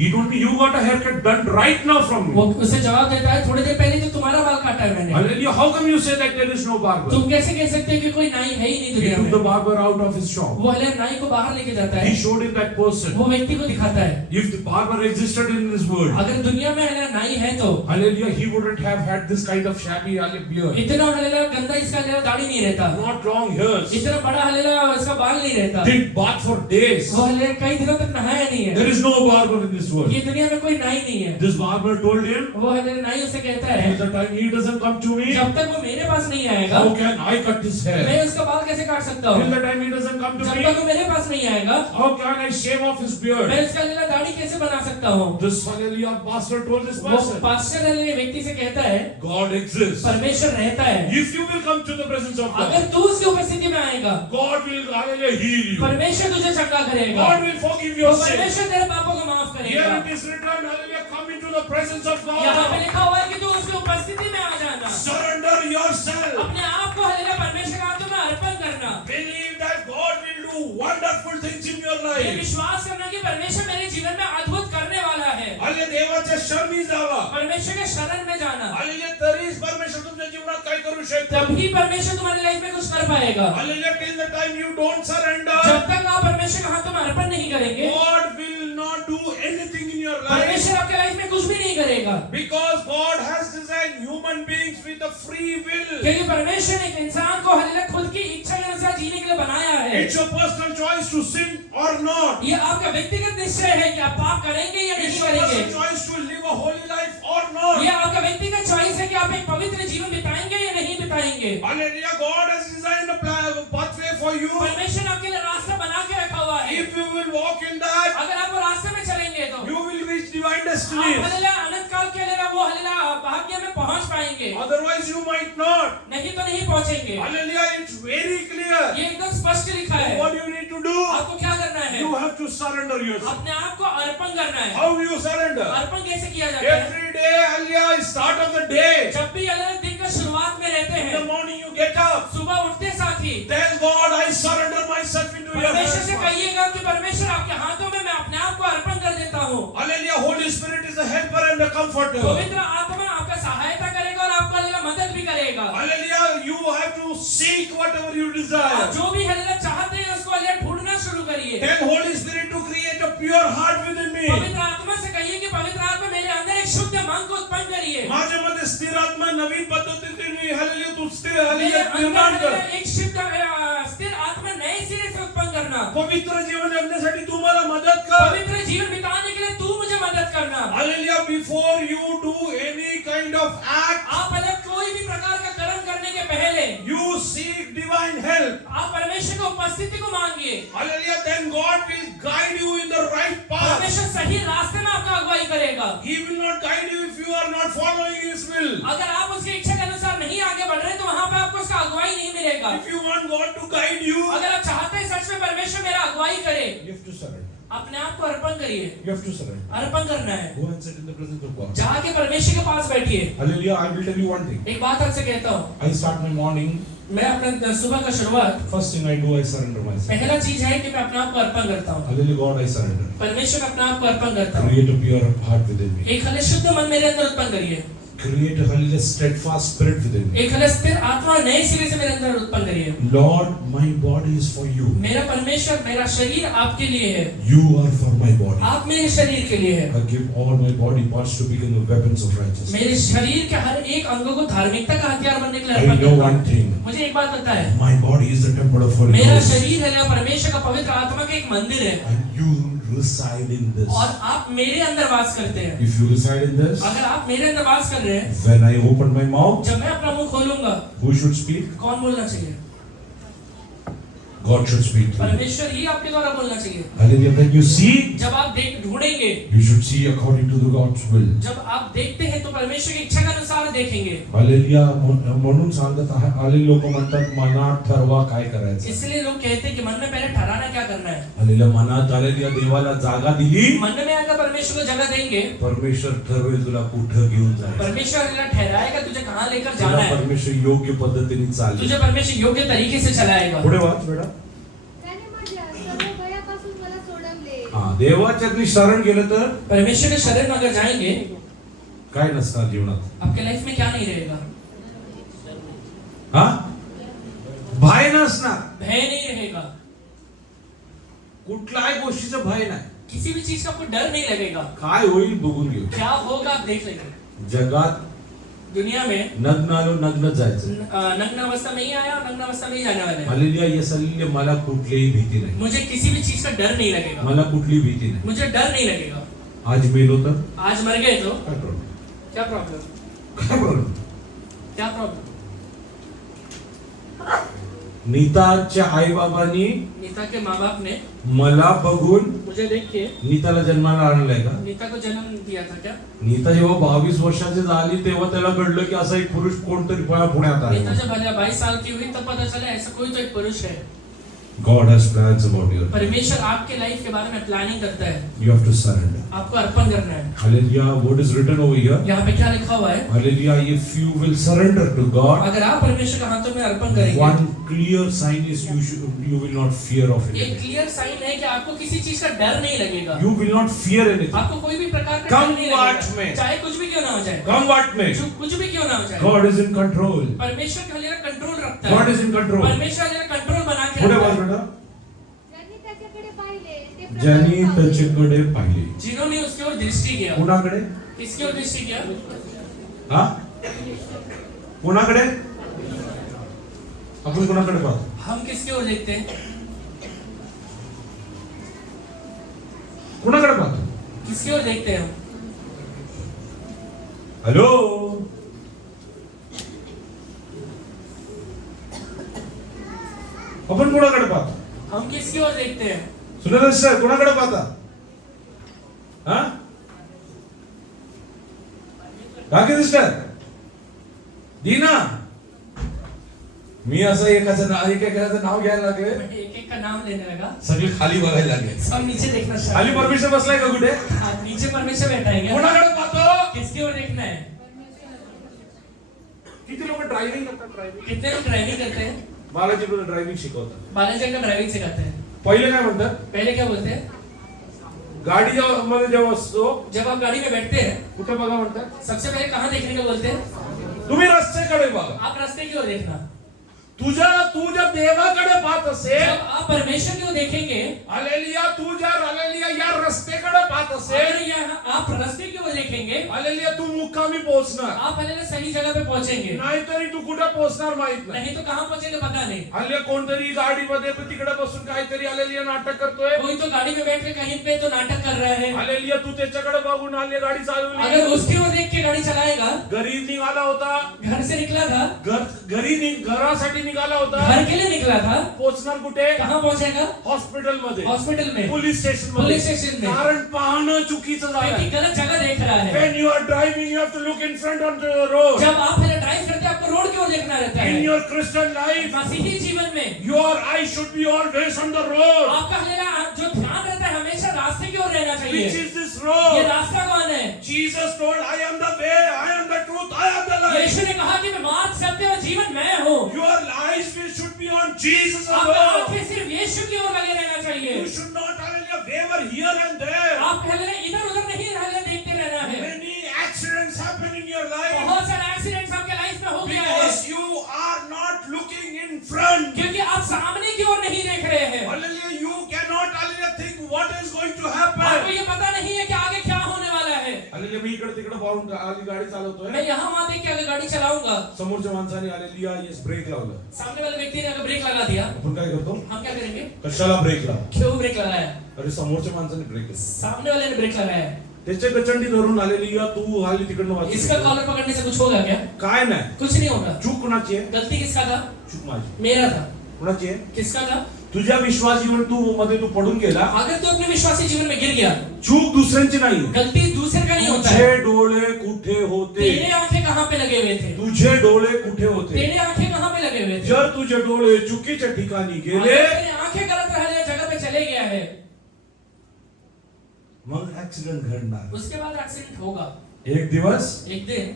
He told me, you got a haircut done right now from वो me. उसे जवाब देता है, थोड़ी देर पहले तो तुम्हारा बाल काटा है मैंने। Hallelujah, how come you say that there is no barber? तुम कैसे कह सकते हो कि कोई नाई है ही नहीं He दुनिया took the में? barber out of his shop. वो हले नाई को बाहर लेके जाता है, He showed him that person. वो व्यक्ति को दिखाता है। If the barber existed in this world, अगर दुनिया में हले नाई है तो Hallelujah, he wouldn't have had this kind of shabby beard. इतना हलेला गंदा इसका हलेला दाढ़ी नहीं रहता, Not long hairs. इतना बड़ा हलेला इसका बाल नहीं रहता, Did bath for days. वो हलेला कई दिनों तक नहाया नहीं है। There is no barber in this world. ये दुनिया में कोई नाई नहीं है। This barber told him, वो हलेला नाई उसे कहता till है, the time he doesn't come to me, जब तक वो मेरे पास नहीं आएगा, how can I cut his hair? मैं उसका बाल कैसे काट सकता Till हूँ? the time he doesn't come to जब me, तक वो मेरे पास नहीं आएगा, how can I shave off his beard? मैं उसका हलेला दाढ़ी कैसे बना सकता हूँ? This Hallelujah pastor told this वो person, पास्टर हलेले व्यक्ति से कहता है, God exists. परमेश्वर रहता है। If you will come to the presence of God, अगर तू उसकी उपस्थिति में आएगा, God will Hallelujah heal you. परमेश्वर तुझे चंगा करेगा, God will forgive तो your sin. परमेश्वर तेरे पापों को माफ Here करेगा। it is written, Hallelujah, come into the presence of यहाँ पे God. लिखा हुआ है कि तू उसकी उपस्थिति में आ जाना, Surrender yourself. अपने आप को हलेला परमेश्वर के हाथों में अर्पण करना, Believe that God will do wonderful things in your ये life. विश्वास करना कि परमेश्वर मेरे जीवन में अद्भुत करने वाला है, Hallelujah, देवाच्या शरणी जावा. परमेश्वर के शरण में जाना, Hallelujah, तरीच परमेश्वर तुमच्या जीवनात काय करू शकतो. तभी परमेश्वर तुम्हारी लाइफ में कुछ कर पाएगा। Hallelujah, till the time you don't surrender, जब तक आप परमेश्वर के हाथों में अर्पण नहीं करेंगे, God will not do anything in your life. परमेश्वर आपके लाइफ में कुछ भी नहीं करेगा, Because God has designed human beings with a free will. क्योंकि परमेश्वर ने एक इंसान को हलेला खुद की इच्छा के अनुसार जीने के लिए बनाया है। It's your personal choice to sin or not. ये आपका व्यक्तिगत निश्चय है कि आप पाप करेंगे या It's नहीं your personal करेंगे। choice to live a holy life or not. ये आपका व्यक्तिगत चॉइस है कि आप एक पवित्र जीवन बिताएंगे या नहीं बिताएंगे। Hallelujah, God has designed a pathway for you. परमेश्वर ने आपके लिए रास्ता बना के रखा हुआ है, If you will walk in that, अगर आप वो रास्ते में चलेंगे तो you will reach divine आप destiny. हलेला अनंत काल के लिए वो हलेला भाग्य में पहुंच पाएंगे, Otherwise, you might not. नहीं तो नहीं पहुंचेंगे। Hallelujah, it's very clear. ये एकदम स्पष्ट लिखा है। What you need to do, आपको क्या करना है? you have to surrender yourself. अपने आप को अर्पण करना है। How you surrender? अर्पण कैसे किया जाता है? Every day, Hallelujah, start of the day. जब भी अलग दिन का शुरुआत में रहते In हैं, the morning, you get up. सुबह उठते साथ ही Tell God, I surrender myself into your परमेश्वर से hands. कहिएगा कि परमेश्वर आपके हाथों में मैं अपने आप को अर्पण कर देता हूँ। Hallelujah, Holy Spirit is the helper and the comforter. पवित्र आत्मा आपका सहायता करेगा और आपको हलेला मदद भी करेगा। Hallelujah, you have to seek whatever you आप desire. जो भी हलेला चाहते हैं उसको हलेला ढूंढना शुरू करिए। Tell Holy Spirit to create a pure heart within me. पवित्र आत्मा से कहिए कि पवित्र आत्मा मेरे अंदर एक शुद्ध मन को उत्पन्न करिए। माझ्यामध्ये स्थिर आत्मा नवीन पद्धतीने Hallelujah, तू स्थिर मेरे Hallelujah निर्माण अंदर कर. एक स्थिर आत्मा नए सिरे से उत्पन्न करना। पवित्र जीवन जगण्यासाठी तू मला मदत कर. पवित्र जीवन बिताने के लिए तू मुझे मदद करना। Hallelujah, before you do any kind of act, आप अलग कोई भी प्रकार का कर्म करने के पहले you seek divine help. आप परमेश्वर की उपस्थिति को मांगिए। Hallelujah, then God will guide you in the right path. परमेश्वर सही रास्ते में आपका अगुवाई करेगा। He will not guide you if you are not following His will. अगर आप उसकी इच्छा के अनुसार नहीं आगे बढ़ रहे तो वहाँ पे आपको उसका अगुवाई नहीं मिलेगा। If you want God to guide you, अगर आप चाहते हैं सच में परमेश्वर मेरा अगुवाई करे, you have to surrender. अपने आप को अर्पण करिए। You have to surrender. अर्पण करना है। Go and sit in the presence of God. जाके परमेश्वर के पास बैठिए। Hallelujah, I will tell you one thing. एक बात आपसे कहता हूँ, I start my morning. मैं अपने सुबह का शुरुआत First thing I do, I surrender myself. पहला चीज है कि मैं अपने आप को अर्पण करता हूँ। Hallelujah, God, I surrender. परमेश्वर में अपने आप को अर्पण करता हूँ। Create a pure heart within me. एक हले शुद्ध मन मेरे अंदर उत्पन्न करिए। Create a hallelujah steadfast spirit within me. एक हले स्थिर आत्मा नए सिरे से मेरे अंदर उत्पन्न करिए। Lord, my body is for you. मेरा परमेश्वर, मेरा शरीर आपके लिए है। You are for my body. आप मेरे शरीर के लिए है। I give all my body parts to become the weapons of righteousness. मेरे शरीर के हर एक अंगों को धार्मिकता का हथियार बनने के लिए I अर्पण know करता one हूँ। thing. मुझे एक बात पता है, My body is the temple of Holy मेरा Ghost. शरीर है परमेश्वर का पवित्र आत्मा का एक मंदिर है And you reside in this. और आप मेरे अंदर वास करते हैं। If you reside in this, अगर आप मेरे अंदर वास कर रहे हैं, when I open my mouth, जब मैं अपना मुंह खोलूंगा, who should speak? कौन बोलना चाहिए? God should speak to you. परमेश्वर ही आपके द्वारा बोलना चाहिए। Hallelujah. When you see, जब आप ढूंढेंगे, you should see according to the God's will. जब आप देखते हैं तो परमेश्वर की इच्छा के अनुसार देखेंगे। हालेलुया. म्हणून सांगत आहे, आलेले लोक म्हणतात मनात ठरवा काय करायचं. इसलिए लोग कहते हैं कि मन में पहले ठहराना क्या करना है। हालेलुया. मनात आलेल्या देवाला जागा दिली, मन में अगर परमेश्वर को जगह देंगे, परमेश्वर ठरवेल तुला कुठं घेऊन जायचं. परमेश्वर तुला ठहराएगा तुझे कहाँ लेकर जाना तुला है, परमेश्वर योग्य पद्धतीने चालेल. तुझे परमेश्वर योग्य तरीके से चलाएगा। पुढे वाच बेटा. त्याने माझ्या सर्व भयापासून मला सोडवले. हा, देवाच्या शरण गेलं तर परमेश्वर के शरण में अगर जाएंगे, काय नसणार जीवनात. आपके लाइफ में क्या नहीं रहेगा? हा, भय नसणार. भय नहीं रहेगा, कुठल्याही गोष्टीचं भय नाही. किसी भी चीज का आपको डर नहीं लगेगा। काय होईल बघून घेऊ. क्या होगा आप देख लेंगे। जगात दुनिया में नग्न आलो नग्न जायचं. नग्न अवस्था में ही आया और नग्न अवस्था में ही जाने वाले हैं। हालेलुया. यसल्य मला कुठलीही भीती नाही. मुझे किसी भी चीज का डर नहीं लगेगा, मला कुठली भीती नाही. मुझे डर नहीं लगेगा। आज मेलो तर आज मर गए तो काय प्रॉब्लेम. क्या प्रॉब्लम, काय प्रॉब्लेम. क्या प्रॉब्लम? नीताच्या आई बाबांनी नीता के माँ बाप ने मला बघून मुझे देख के नीताला जन्माला आणलंय का. नीता को जन्म दिया था क्या? नीता जेव्हा 22 वर्षाची झाली तेव्हा त्याला कळलं की असा एक पुरुष कोणतरी पुण्यात नीता आहे. जब 22 साल की हुई तब पता चला ऐसा कोई तो एक पुरुष है। God has plans about your life. परमेश्वर आपके लाइफ के बारे में प्लानिंग करता है, You have to surrender. आपको अर्पण करना है। Hallelujah. What is written over here? यहाँ पे क्या लिखा हुआ है? Hallelujah. If you will surrender to God, अगर आप परमेश्वर के हाथों में अर्पण करेंगे, one clear sign is you will not fear of एक anything. क्लियर साइन है कि आपको किसी चीज का डर नहीं लगेगा। You will not fear anything. आपको कोई भी प्रकार का Come डर नहीं what लगेगा, may. चाहे कुछ भी क्यों ना हो जाए, Come what may. कुछ भी क्यों ना हो जाए। God is in control. परमेश्वर का हमारा कंट्रोल रखता है। God is in control. परमेश्वर हमारा कंट्रोल बना के पुढे रखता वाच है। बेटा. ज्यांनी त्याच्याकडे ज्यांनी पाहिले ते प्रकट पावले. त्याच्याकडे पाहिले. जिन्होंने उसकी ओर दृष्टि किया। कुणाकडे. किसकी ओर दृष्टि किया? हा, कुणाकडे. आपण कुणाकडे पाहतो. हम किसकी ओर देखते हैं? कुणाकडे पाहतो. किसकी ओर देखते हैं हम? हॅलो. आपण कुणाकडे पाहतो. हम किसकी ओर देखते हैं? सुरेश सर कुणाकडे पाहता. हा, काकी सिस्टर दीना. मी असं एकाचं नाव घ्यायला लागले, एक एक का नाम लेने लगा, सगळे खाली बघायला लागले. सब नीचे देखना खाली परमेश्वर बसलाय का कुठे. नीचे परमेश्वर बैठा है क्या? कोणाकडे पाहतो. किसकी ओर देखना है? किती लोक ड्रायव्हिंग करतात. ड्रायव्हिंग कितने लोग ड्राइविंग करते हैं? बालाजी तुला ड्रायव्हिंग शिकवतात. बालाजी का ड्राइविंग सिखाते हैं। पहिले काय म्हणतात. पहले क्या बोलते हैं? गाडी मध्ये जेव्हा असतो जब आप गाड़ी में बैठते हैं कुठे बघा म्हणतात. सबसे पहले कहाँ देखने को बोलते हैं? तुम्ही रस्त्याकडे बघा. आप रास्ते की ओर देखना। तू जर देवाकडे पाहत असेल. जब आप परमेश्वर की ओर देखेंगे, हालेलुया. तू जर हालेलुया या रस्त्याकडे पाहत असेल. अगर यहाँ आप रास्ते की ओर देखेंगे, हालेलुया तू मुक्कामी पोहोचणार. आप हालेलुया सही जगह पे पहुंचेंगे। नाहीतरी तू कुठे पोहोचणार माहित नाही. नहीं तो कहाँ पहुंचेंगे पता नहीं। हालेलुया कोणतरी गाडीमध्ये तिकडे बसून काहीतरी हालेलुया नाटक करतोय. कोई तो गाड़ी में बैठ के कहीं पे तो नाटक कर रहा है। हालेलुया तू त्याच्याकडे बघून हालेलुया गाडी चालवली. अगर उसकी ओर देख के गाड़ी चलाएगा, घरी निघाला होता. घर से निकला था, घरासाठी निघाला होता. घर के लिए निकला था, पोहोचणार कुठे. कहाँ पहुंचेगा? हॉस्पिटल मध्ये. हॉस्पिटल में, पोलीस स्टेशन पुलिस स्टेशन में। कारण पाहणं चुकीचं क्योंकि झालंय. गलत जगह देख रहा है। When you are driving, you have to look in front on the road. जब आप ड्राइव करते हैं आपको रोड की ओर देखना रहता In है। your Christian life, मसीही जीवन में your eyes should be always on the road. आपका जो ध्यान रहता है हमेशा रास्ते की ओर रहना Which चाहिए। is this ये road? रास्ता कौन है? Jesus told, I am the way, I am the truth, I am the life. यीशु ने कहा कि मैं मार्ग, सत्य और जीवन मैं हूँ। Your eyes should be on Jesus आपका alone. आंखें सिर्फ यीशु की ओर लगे रहना चाहिए। You should not hallelujah waver here and there. आप पहले इधर उधर नहीं रहने देखते रहना है। Many accidents happen in your life बहुत सारे एक्सीडेंट्स आपके लाइफ में हो गया है because you are not looking in front. क्योंकि आप सामने की ओर नहीं देख रहे हैं। Hallelujah, you cannot hallelujah think what is going to आपको happen. ये पता नहीं है कि आगे क्या होने वाला है। Hallelujah, मी इकडे तिकडे पाहून आली गाडी चालवतोय. मैं यहाँ वहाँ देख के आगे गाड़ी चलाऊंगा, समोरच्या माणसाने हालेलुया येस ब्रेक लावलं. सामने वाले व्यक्ति ने अगर ब्रेक लगा दिया, आपण काय करतो. हम क्या करेंगे? कशाला ब्रेक लाव. क्यों ब्रेक लगाया? अरे समोरच्या माणसाने ब्रेक लावला. सामने वाले ने ब्रेक लगाया, त्याचे गचंडी धरून हालेलुया तू हाली तिकडनं वाचू. इसका कॉलर पकड़ने से कुछ होगा क्या? काय नाही. कुछ नहीं होगा। चूक कुणाची आहे. गलती किसका था? चूक माझी. मेरा था। कुणाची आहे. किसका था? तुझ्या विश्वास जीवन मध्ये तू पडून गेला, अगर तू अपने विश्वासी जीवन में गिर गया, चूक दुसऱ्यांची नाही, गलती दूसरे का नहीं होता है। तुझे डोळे कुठे होते, तेरे आंखें कहाँ पे लगे हुए थे, तुझे डोळे कुठे होते? तेरे आंखें कहाँ पे लगे हुए थे। जर तुझे डोळे चुकीच्या ठिकाणी अगर गेले, तेरे आंखें गलत रहने जगह पे चले गया है, मग ऍक्सिडेंट घडणार. उसके बाद एक्सीडेंट होगा। एक दिवस एक दिन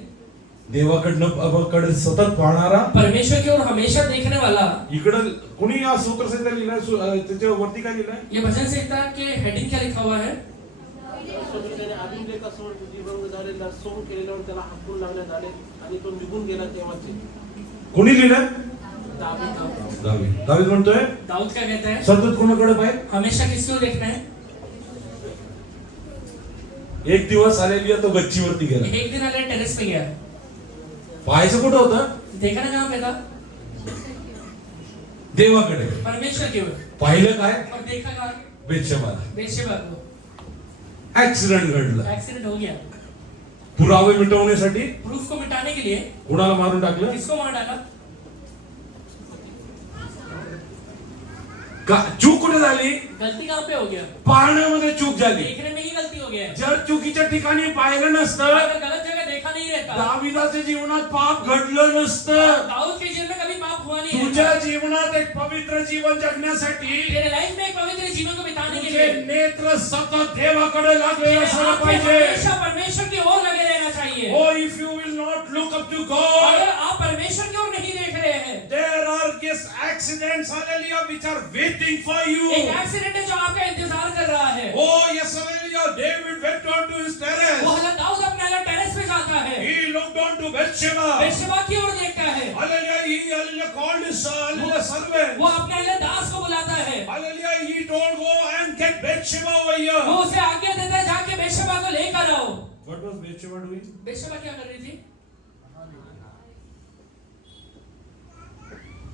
देवाकडे सतत पाहणारा, परमेश्वर की ओर हमेशा देखने वाला, इकडं कुणी या स्तोत्रसंहिता लिहिलंय, त्याच्या वरती काय लिहिलंय? ये भजन संहिता के हेडिंग क्या लिखा हुआ है? त्याने आदिमलेखा सोड बुद्धिभंग झालेला सोंग केलेल्यावर त्याला हाकून लागण्यात आले आणि तो निघून गेला तेव्हाचे. कुणी लिहिलंय? दाऊद। दावीद म्हणतोय दाऊद क्या कहता है? सतत कोणाकडे पाहिजे? हमेशा किसकी ओर देखना है? एक दिवस हालेलुया तो गच्चीवरती गेला. एक दिन आले टेरेस पे गया, पाहायचं कुठं होतं? देखा ना कहाँ पे था? देवाकडे. परमेश्वर की ओर। पाहिलं काय? और देखा कहाँ? बेतशेबाला. बेशेबा को। ऍक्सिडेंट घडला. एक्सीडेंट हो गया। पुरावे मिटवण्यासाठी प्रूफ को मिटाने के लिए कुणाला मारून टाकलं? किसको मार डाला? चूक कुठे झाली? गलती कहाँ पे हो गया? पाहण्यामध्ये चूक झाली. देखने में ही गलती हो गया है। जर चुकीच्या ठिकाणी पाहिलं नसतं, अगर गलत जगह देखा नहीं रहता, दाविदाच्या जीवनात पाप घडलं नसतं. दाऊद के जीवन में कभी पाप हुआ नहीं तुझ्या रहता। जीवनात एक पवित्र जीवन जगण्यासाठी तेरे लाइफ में एक पवित्र जीवन को बिताने के तुझे लिए नेत्र सतत देवाकडे लागले तेरे असलं आंखें पाहिजे. हमेशा परमेश्वर की ओर लगे रहना चाहिए। Oh, if you will not look up to God, अगर आप परमेश्वर की ओर नहीं देख रहे हैं, there are yes accidents, hallelujah, which are waiting for you. एक एक्सीडेंट है जो आपका इंतजार कर रहा है। Oh, yes, hallelujah, David went on to his वो terrace. हज़रत दाऊद अपने अलग टेरेस पे जाता है, He looked on to Bathsheba. बेशेबा की ओर देखता है, Hallelujah, he hallelujah called his hallelujah servant. वो अपने अलग दास को बुलाता है, Hallelujah, he told go and get Bathsheba over वो here. उसे आज्ञा देता है जाके बेशेबा को लेकर आओ। What was Bathsheba doing? बेशेबा क्या कर रही थी?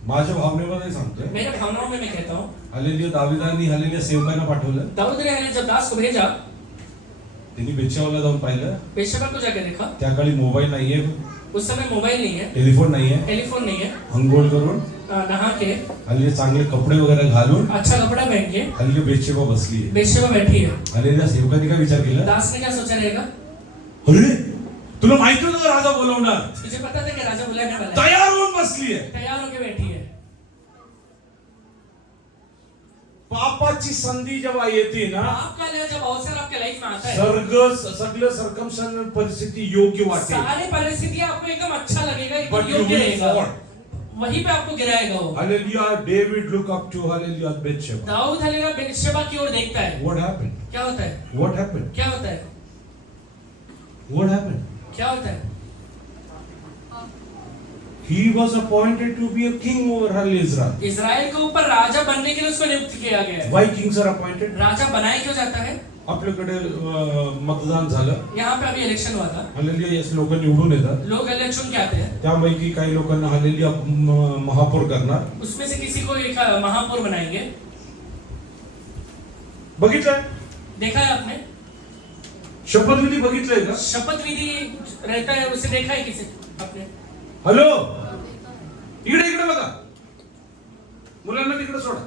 माझ्या भावनेमध्ये सांगतोय. मेरे भावनाओं में मैं कहता हूँ, हालेलुया, दाविदांनी हालेलुया सेवकांना पाठवलं. दाऊद ने जब दास को भेजा, त्यांनी बेतशेबाला जाऊन पाहिलं. बेशेबा को जाके देखा, त्या काळी मोबाईल नाहीये, उस समय मोबाइल नहीं है, टेलिफोन नाहीये. टेलीफोन नहीं है, अंघोळ करून नहा के हालेलुया चांगले कपडे वगैरे घालून अच्छा कपड़ा पहन के हालेलुया बेतशेबा बसली आहे. बेशेबा बैठी है। हालेलुया सेवकांनी काय विचार केला? दास ने क्या सोचा रहेगा? अरे तुला माहिती होतं राजा बोलवणार, तुझे पता था कि राजा बुलाने वाला है, तयार होऊन बसली आहे. तैयार होके बैठी है। पापाची संधी जेव्हा येते ना, आपका लिए जब अवसर आपके लाइफ में आता है, सगळं सर्कमस्टन्स परिस्थिती योग्य वाटेल, सारी परिस्थितियां आपको एकदम अच्छा लगेगा, but एकदम you योग्य will रहेगा, fall. वहीं पे आपको गिराएगा वो। Hallelujah, David look up to hallelujah Bathsheba. दाऊद हालेलुया बेशेबा की ओर देखता है। What happened? क्या होता है? What happened? क्या होता है? What happened? क्या होता है? He was appointed to be a king over all Israel. Israel के ऊपर राजा बनने के लिए उसको नियुक्त किया गया है। Why kings are appointed? राजा बनाया क्यों जाता है? आपल्याकडे मतदान झालं. यहाँ पे अभी इलेक्शन हुआ था, हालेलुया, yes, लोक निवडून येतात. लोग इलेक्शन के आते हैं, त्यापैकी काही लोकांना हालेलुया महापौर करणार. उसमें से किसी को एक महापौर बनाएंगे। बघितलंय? देखा है आपने? शपथविधी बघितलंय का? शपथ विधि रहता है, उसे देखा है किसी आपने? हॅलो, इकडे इकडे बघा, मुलांना तिकडे सोडा.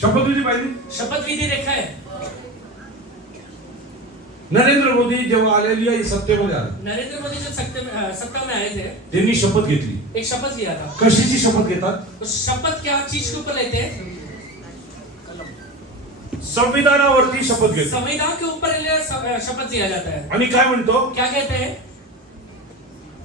शपथविधी पाहिजे. शपथ विधि देखा है? नरेंद्र मोदी जेव्हा आलेली आहे सत्तेमध्ये आला, नरेंद्र मोदी जब सत्ता में आए थे, त्यांनी शपथ घेतली. एक शपथ लिया था। कशाची शपथ घेतात? उस शपथ क्या चीज के ऊपर लेते हैं? संविधानावरती शपथ घेतो. संविधान के ऊपर शपथ लिया जाता है। आणि काय म्हणतो? क्या कहते हैं?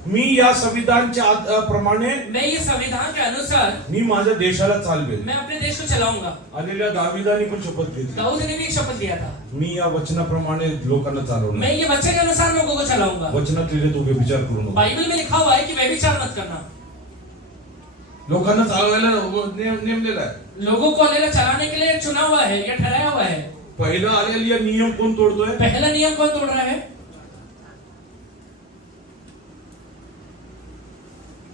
मी या संविधानच्या प्रमाणे, मैं ये संविधान के अनुसार मी माझ्या देशाला चालवेल. मैं अपने देश को चलाऊंगा। आलेल्या दाविदाने पण शपथ घेतली. दाऊद ने भी एक शपथ लिया था, मी या वचनाप्रमाणे लोकांना चालवणार. मैं ये वचन के अनुसार लोगों को चलाऊंगा। वचनात लिहिले तो विचार करू नको. बाइबल में लिखा हुआ है कि व्यभिचार मत करना। लोकांना चालवायला नेमलेला आहे. लोगों को अकेला चलाने के लिए चुना हुआ है या ठहराया हुआ है। पहिला आलेला नियम कोण तोडतोय? पहला नियम कौन तोड़ रहा है?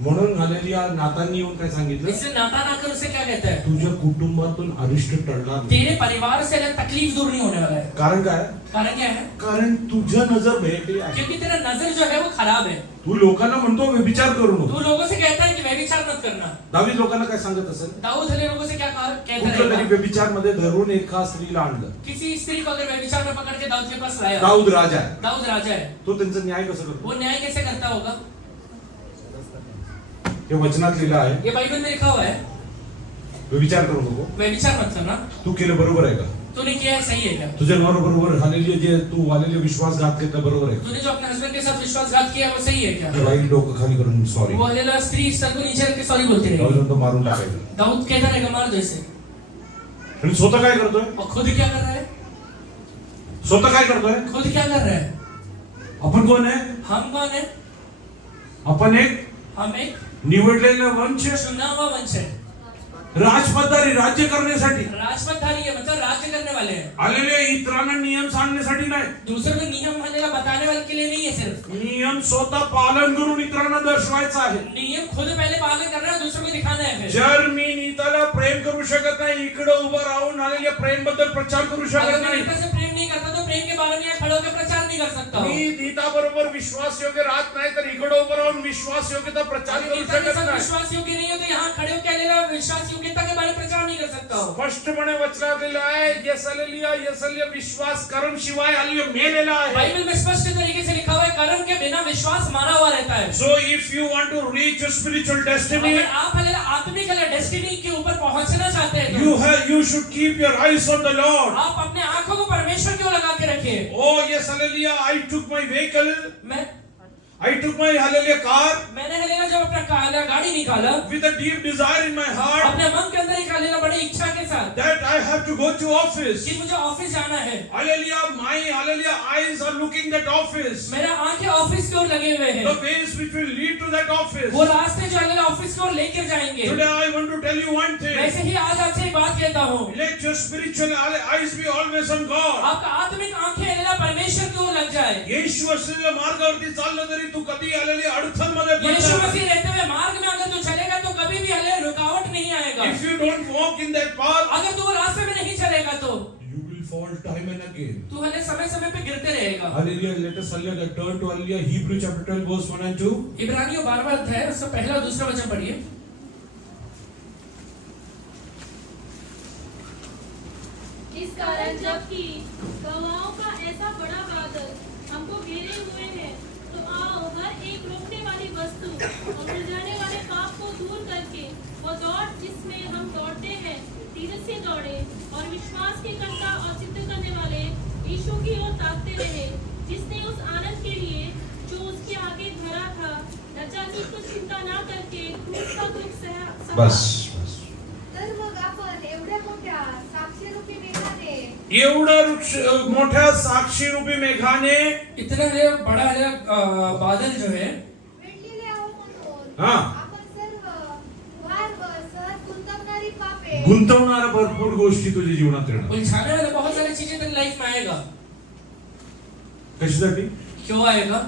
म्हणून आलेल्या नातांनी येऊन काय सांगितलं? इसलिए नातान आकर उसे क्या कहता है? तुझ्या कुटुंबातून अरिष्ट टळणार नाही. तेरे परिवार से अलग तकलीफ दूर नहीं होने वाला है। कारण काय? कारण क्या है? कारण तुझं नजर भेटली आहे. क्योंकि तेरा नजर जो है वो खराब है। तू लोकांना म्हणतो व्यभिचार करू नको. तू लोगों से कहता है कि व्यभिचार मत करना। दावीद लोकांना काय सांगत असेल? दाऊद हले लोगों से क्या कहता कुठलं तरी रहेगा? व्यभिचार मध्ये धरून एका स्त्रीला आणलं. किसी स्त्री को अगर व्यभिचार में पकड़ के दाऊद के पास लाया, दाऊद राजा आहे, दाऊद राजा है, तो त्यांचा न्याय कसं करतो? वो न्याय कैसे करता होगा? हे वचनात लिहिलं आहे, ये बाइबल में लिखा हुआ है, व्यभिचार करू नको. व्यभिचार मत करना. तू केलं बरोबर आहे का? तूने किया है सही है क्या? तुझ्या बरोबर हालेलुया जे तू हालेलुया विश्वासघात केला बरोबर आहे. तूने जो अपने हस्बैंड के साथ विश्वासघात किया वो सही है क्या? राईट डोकं खाली करून सॉरी. वो हलेला स्त्री सर को नीचे रख के सॉरी बोलती रहेगी. दाऊद तो मारून टाकायचं. दाऊद कहता रहेगा मार दो इसे. आणि स्वतः काय करतोय? और खुद क्या कर रहा है? स्वतः काय करतोय? खुद क्या कर रहा है? आपण कोण आहे? हम कौन है? आपण एक हम एक निवडलेला वंश, चुना हुआ वंश है, राजपदारी, राज्य करण्यासाठी. राजपथधारी है, मतलब राज्य करने वाले हैं. आलेले इतरांना नियम सांगण्यासाठी नाही. दूसरों को नियम हलेला बताने वाले के लिए नहीं है. सिर्फ नियम स्वतः पालन करून इतरांना दर्शवायचा आहे. नियम खुद पहले पालन करना है, दूसरों को दिखाना है. फिर जर मी नीताला प्रेम करू शकत नाही, इकडे उभं राहून आलेल्या प्रेम बद्दल प्रचार करू अगर शकत मैं नाही, नीता से प्रेम नहीं करता तो प्रेम के बारे में यहाँ खड़े होकर प्रचार नहीं कर सकता हूँ. मी नीता बरोबर विश्वास योग्य राहत नाही, तर इकडे उभं राहून विश्वास योग्यता प्रचार अगर करू नीता के शकत साथ नाही. विश्वास योग्य नहीं हो तो यहाँ खड़े होकर हलेला विश्वास योग्यता के बारे में प्रचार नहीं कर सकता हूँ. स्पष्टपणे वचनात लिहिलं आहे, यसलिया विश्वास करून शिवाय आलेले मेलेला आहे. बाइबल में स्पष्ट तरीके से लिखा हुआ है, कर्म के बिना विश्वास मारा हुआ रहता है. So if you want to reach your spiritual destiny, अगर आप हलेला आत्मिक डेस्टिनी के ऊपर पहुंचना चाहते हैं तो you should keep your eyes on the Lord. आप अपने आंखों को परमेश्वर की ओर लगा के रखिए. Oh yes, hallelujah, I took my vehicle, Maine hallelujah car हलेला जब अपना गाड़ी निकाला with a deep desire in my heart अपने मन के अंदर एक हलेला बड़ी इच्छा के साथ that I have to go to office. कि मुझे ऑफिस जाना है. My eyes are looking that office. मेरा आंखें ऑफिस की ओर लगे हुए हैं. The ways which will lead to that office. वो रास्ते जो हलेला ऑफिस की ओर लेकर जाएंगे. Today I want to tell you one thing. वैसे ही आज आपसे एक बात कहता हूँ, Let your spiritual eyes be always on God. आपका आत्मिक आंखें हलेला परमेश्वर की ओर लग जाए. येशू असलेल्या मार्गावरती चाललं तरी तू कधी आलेल्या अडथळ्यामध्ये यीशु पडणार मसीह रहते हुए मार्ग में अगर तू चलेगा तो कभी भी हले रुकावट नहीं आएगा. If you don't walk in that path, अगर तू वो रास्ते में नहीं चलेगा तो you will fall time and again. तू हले समय समय पे गिरते रहेगा. Hallelujah. Let us hallelujah turn to hallelujah Hebrew chapter 12 verse 1 and 2. इब्रानियों 12वां अध्याय उसका पहला और दूसरा वचन पढ़िए. इस कारण जबकि गवाहों का ऐसा बड़ा बादल हमको घेरे हुए है, तो आओ हर एक रोकने वाली वस्तु और उलझाने वाले पाप को दूर करके वो दौड़ जिसमें हम दौड़ते हैं धीरज से दौड़े और विश्वास के कर्ता और सिद्ध करने वाले यीशु की ओर ताकते रहे, जिसने उस आनंद के लिए जो उसके आगे धरा था लज्जा की कुछ चिंता ना करके क्रूस का दुख सहा. बस तर मग आपण एवढ्या मोठ्या साक्षीरूपी मेघाने एवढं मोठ्या साक्षी रूपी मेघाने इतना है बड़ा है बादल जो है वेढलेले आहो म्हणून हा. आपण सर्व वार व सहज गुंतवणारी पापे गुंतवणाऱ्या भरपूर गोष्टी तुझ्या जीवनात येणार. उलझाने वाले बहुत सारी चीजें तेरी लाइफ में आएगा. कशासाठी? क्यों आएगा?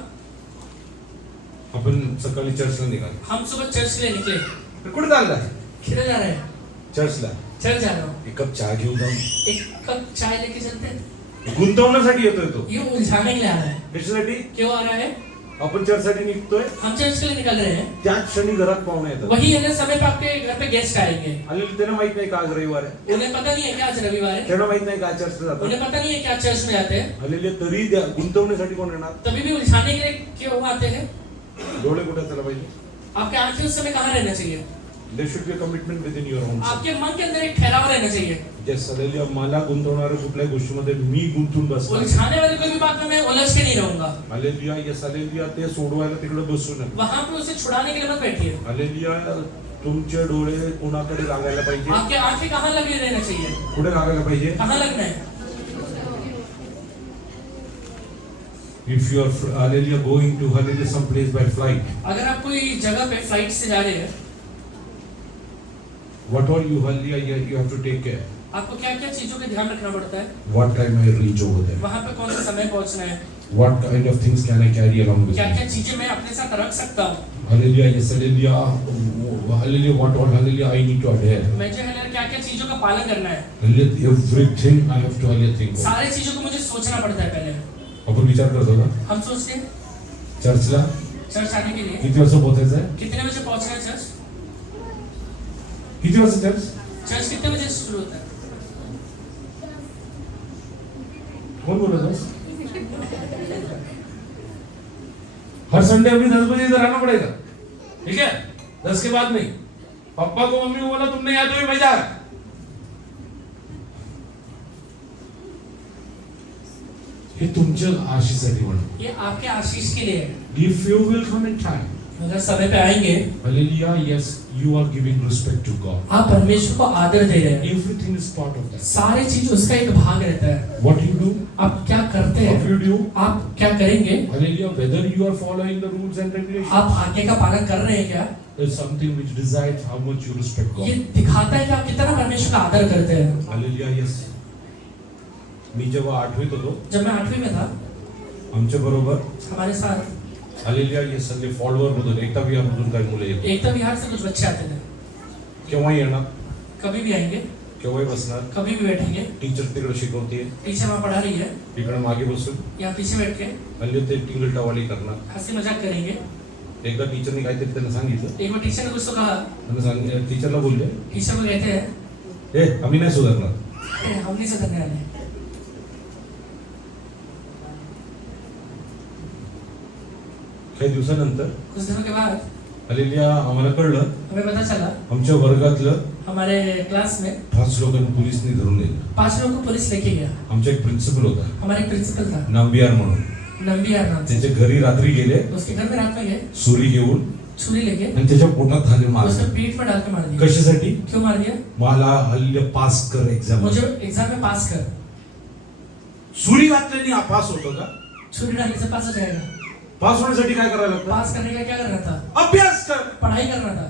आपण सकाळी चर्चला निघालो. हम सुबह चर्च के लिए निकले. कुठे चाललाय? किधर जा रहे हैं? चर्चला. चर्च जा रहा हूँ. एक कप चहा घेऊन जाऊन. एक कप चाय लेके चलते हैं. गुंतवण्यासाठी येतोय तो. ये उलझाने के लिए आ रहा है. कशासाठी? क्यों आ रहा है? आपण चर्चसाठी निघतोय, हम चर्च के लिए निकल रहे हैं. त्याच क्षणी घरात पाहुणे येतात. वही है समय पे आपके घर पे गेस्ट आएंगे. आलेले त्यांना माहित नाही का आज रविवार आहे. उन्हें पता नहीं है कि आज रविवार है. त्यांना माहित नाही का आज चर्चला जातात. उन्हें पता नहीं है कि आज चर्च में आते हैं. आलेले तरी गुंतवण्यासाठी कोण येणार? तभी भी उलझाने के लिए क्यों आते हैं? डोळे कुठे असला पाहिजे? आपके आंखें उस समय कहाँ रहना चाहिए? There should be commitment within your home. आपके मन के अंदर एक ठहराव रहना चाहिए. जस सदैव मला गुंतवणाऱ्या कुठल्याही गोष्टीमध्ये मी गुंतून बसणार. उलझाने वाली कोई भी बात में मैं उलझ के नहीं रहूंगा. हालेलुया. Yes hallelujah. ते सोडवायला तिकडे बसू नये. वहां पे उसे छुड़ाने के लिए मत बैठिए. हालेलुया. तुमचे डोळे कोणाकडे लागायला पाहिजे? आपके आंखें कहाँ लगी रहना चाहिए? कुठे लागायला पाहिजे? कहाँ लगना है? If you are hallelujah going to hallelujah some place by flight, अगर आप कोई जगह पे फ्लाइट से जा रहे हैं, what all you hallelujah you have to take care. आपको क्या क्या चीजों का ध्यान रखना पड़ता है? What time I reach over there? वहां पे कौन सा समय पहुंचना है? What kind of things can I carry along with क्या me? क्या चीजें मैं अपने साथ रख सकता हूँ? Hallelujah. Yes, hallelujah. Hallelujah. What all hallelujah I need to adhere. मुझे हलेला क्या क्या चीजों का पालन करना है? Hallelujah. Everything I have to hallelujah think. सारे चीजों को मुझे सोचना पड़ता है पहले. आपण विचार करतो का? हम सोचते हैं चर्चला चर्च आने के लिए किती वाजता पोहोचायचं आहे? कितने बजे पहुंचना है चर्च? किती वाजता चर्च? चर्च कितने बजे से शुरू होता है? कौन बोल रहा था? हर संडे अभी 10 बजे इधर आना पड़ेगा, ठीक है? 10 के बाद नहीं। पापा को मम्मी को बोला तुमने या तो भी मजा है। हे तुमच्या आशीषसाठी म्हणून. ये आपके आशीष के लिए है। If you will come in time, अगर समय पे आएंगे, hallelujah, yes, you are giving respect to God. आप परमेश्वर को आदर दे रहे हैं। Everything is part of that. सारी चीज उसका एक भाग रहता है। What you do, आप क्या करते what हैं? you do, आप क्या करेंगे? hallelujah, whether you are following the rules and regulations, आप आज्ञा का पालन कर रहे हैं क्या? is something which decides how much you respect ये God. दिखाता है कि आप कितना परमेश्वर का आदर करते हैं। Hallelujah, yes. मी जेव्हा 8वीत होतो, जब मैं 8वीं में था, आमच्या बरोबर हमारे साथ हालेलुया ये सगळे फॉलोअर मधून एकता विहारमधून काही मुलं येतात. एकता विहार से कुछ बच्चे आते थे। केव्हाही येणार, कभी भी आएंगे, केव्हाही बसणार, कभी भी बैठेंगे, टीचर तिकडे शिकवते, पीछे वहाँ पढ़ा रही है, इकडे मागे बसून या पीछे बैठ के हल्ली ते टिंगल टवाली करणार. हंसी मजाक करेंगे। एकदा टीचरने काहीतरी त्यांना सांगितलं, एक बार टीचर ने कुछ तो कहा, टीचरला बोलले, टीचर को कहते हैं, ए आम्ही नाही सुधारणार. हम नहीं सुधरने वाले। काही दिवसानंतर कुछ दिनों के बाद हालेलुया आम्हाला कळलं, हमें पता चला आमच्या वर्गातलं हमारे क्लास में 5 लोकांना पोलिसने धरून नेलं. 5 लोगों को पुलिस लेके गया। आमचा एक प्रिन्सिपल होता, हमारे प्रिंसिपल था, नांबियार म्हणून. नंबियार नाम से। त्याच्या घरी रात्री गेले, उसके घर में रात में गए, सुरी घेऊन छुरी लेके आणि त्याच्या पोटात हाले मारले. उसके पीठ पर डाल के मार दिया। कशासाठी? क्यों मार दिया? मला हल्ली पास कर एग्जाम. मुझे एग्जाम में पास कर। सुरी घातल्याने पास होतो का? छुरी डालने से पास हो जाएगा। पास होण्यासाठी काय करायला लागतं? पास करने का क्या करना था? अभ्यास कर. पढ़ाई करना था।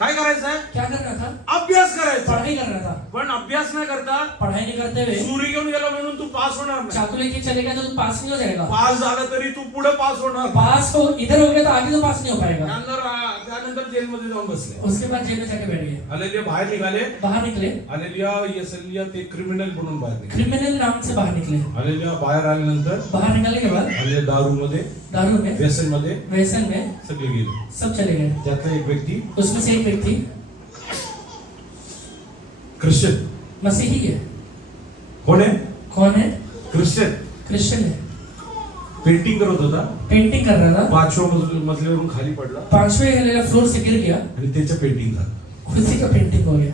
काय करायचं? क्या करना था? अभ्यास करायचा. पढ़ाई करना था। पण अभ्यास नाही करता पढ़ाई नहीं करते हुए सुरी घेऊन गेला म्हणून तू पास होणार नाही. चाकू लेके चलेगा तो तू पास नहीं हो जाएगा। पास झाला तरी तू पुढे पास होणार. पास को इधर हो गया तो आगे तो पास नहीं हो पाएगा। त्यानंतर जेलमध्ये जाऊन बसले. उसके बाद जेल में जाके बैठ गए। हालेलुया बाहेर निघाले. बाहर निकले, हालेलुया येसलिया ते क्रिमिनल म्हणून बाहेर निघाले. क्रिमिनल नाम से बाहर निकले। हालेलुया बाहेर आल्यानंतर बाहर निकलने के बाद हालेलुया दारूमध्ये, दारू में, व्यसनमध्ये व्यसन में सगळे गेले. सब चले गए। त्यातला एक व्यक्ती उसमें से एक व्यक्ति ख्रिश्चन. मसीही है। कोण आहे? कौन है? ख्रिश्चन. क्रिश्चियन है। पेंटिंग करत होता. पेंटिंग कर रहा था, 5व्या मजल्यावरून खाली पडला 5वें फ्लोर से गिर गया, आणि त्याचं पेंटिंग झालं. उसी का पेंटिंग हो गया।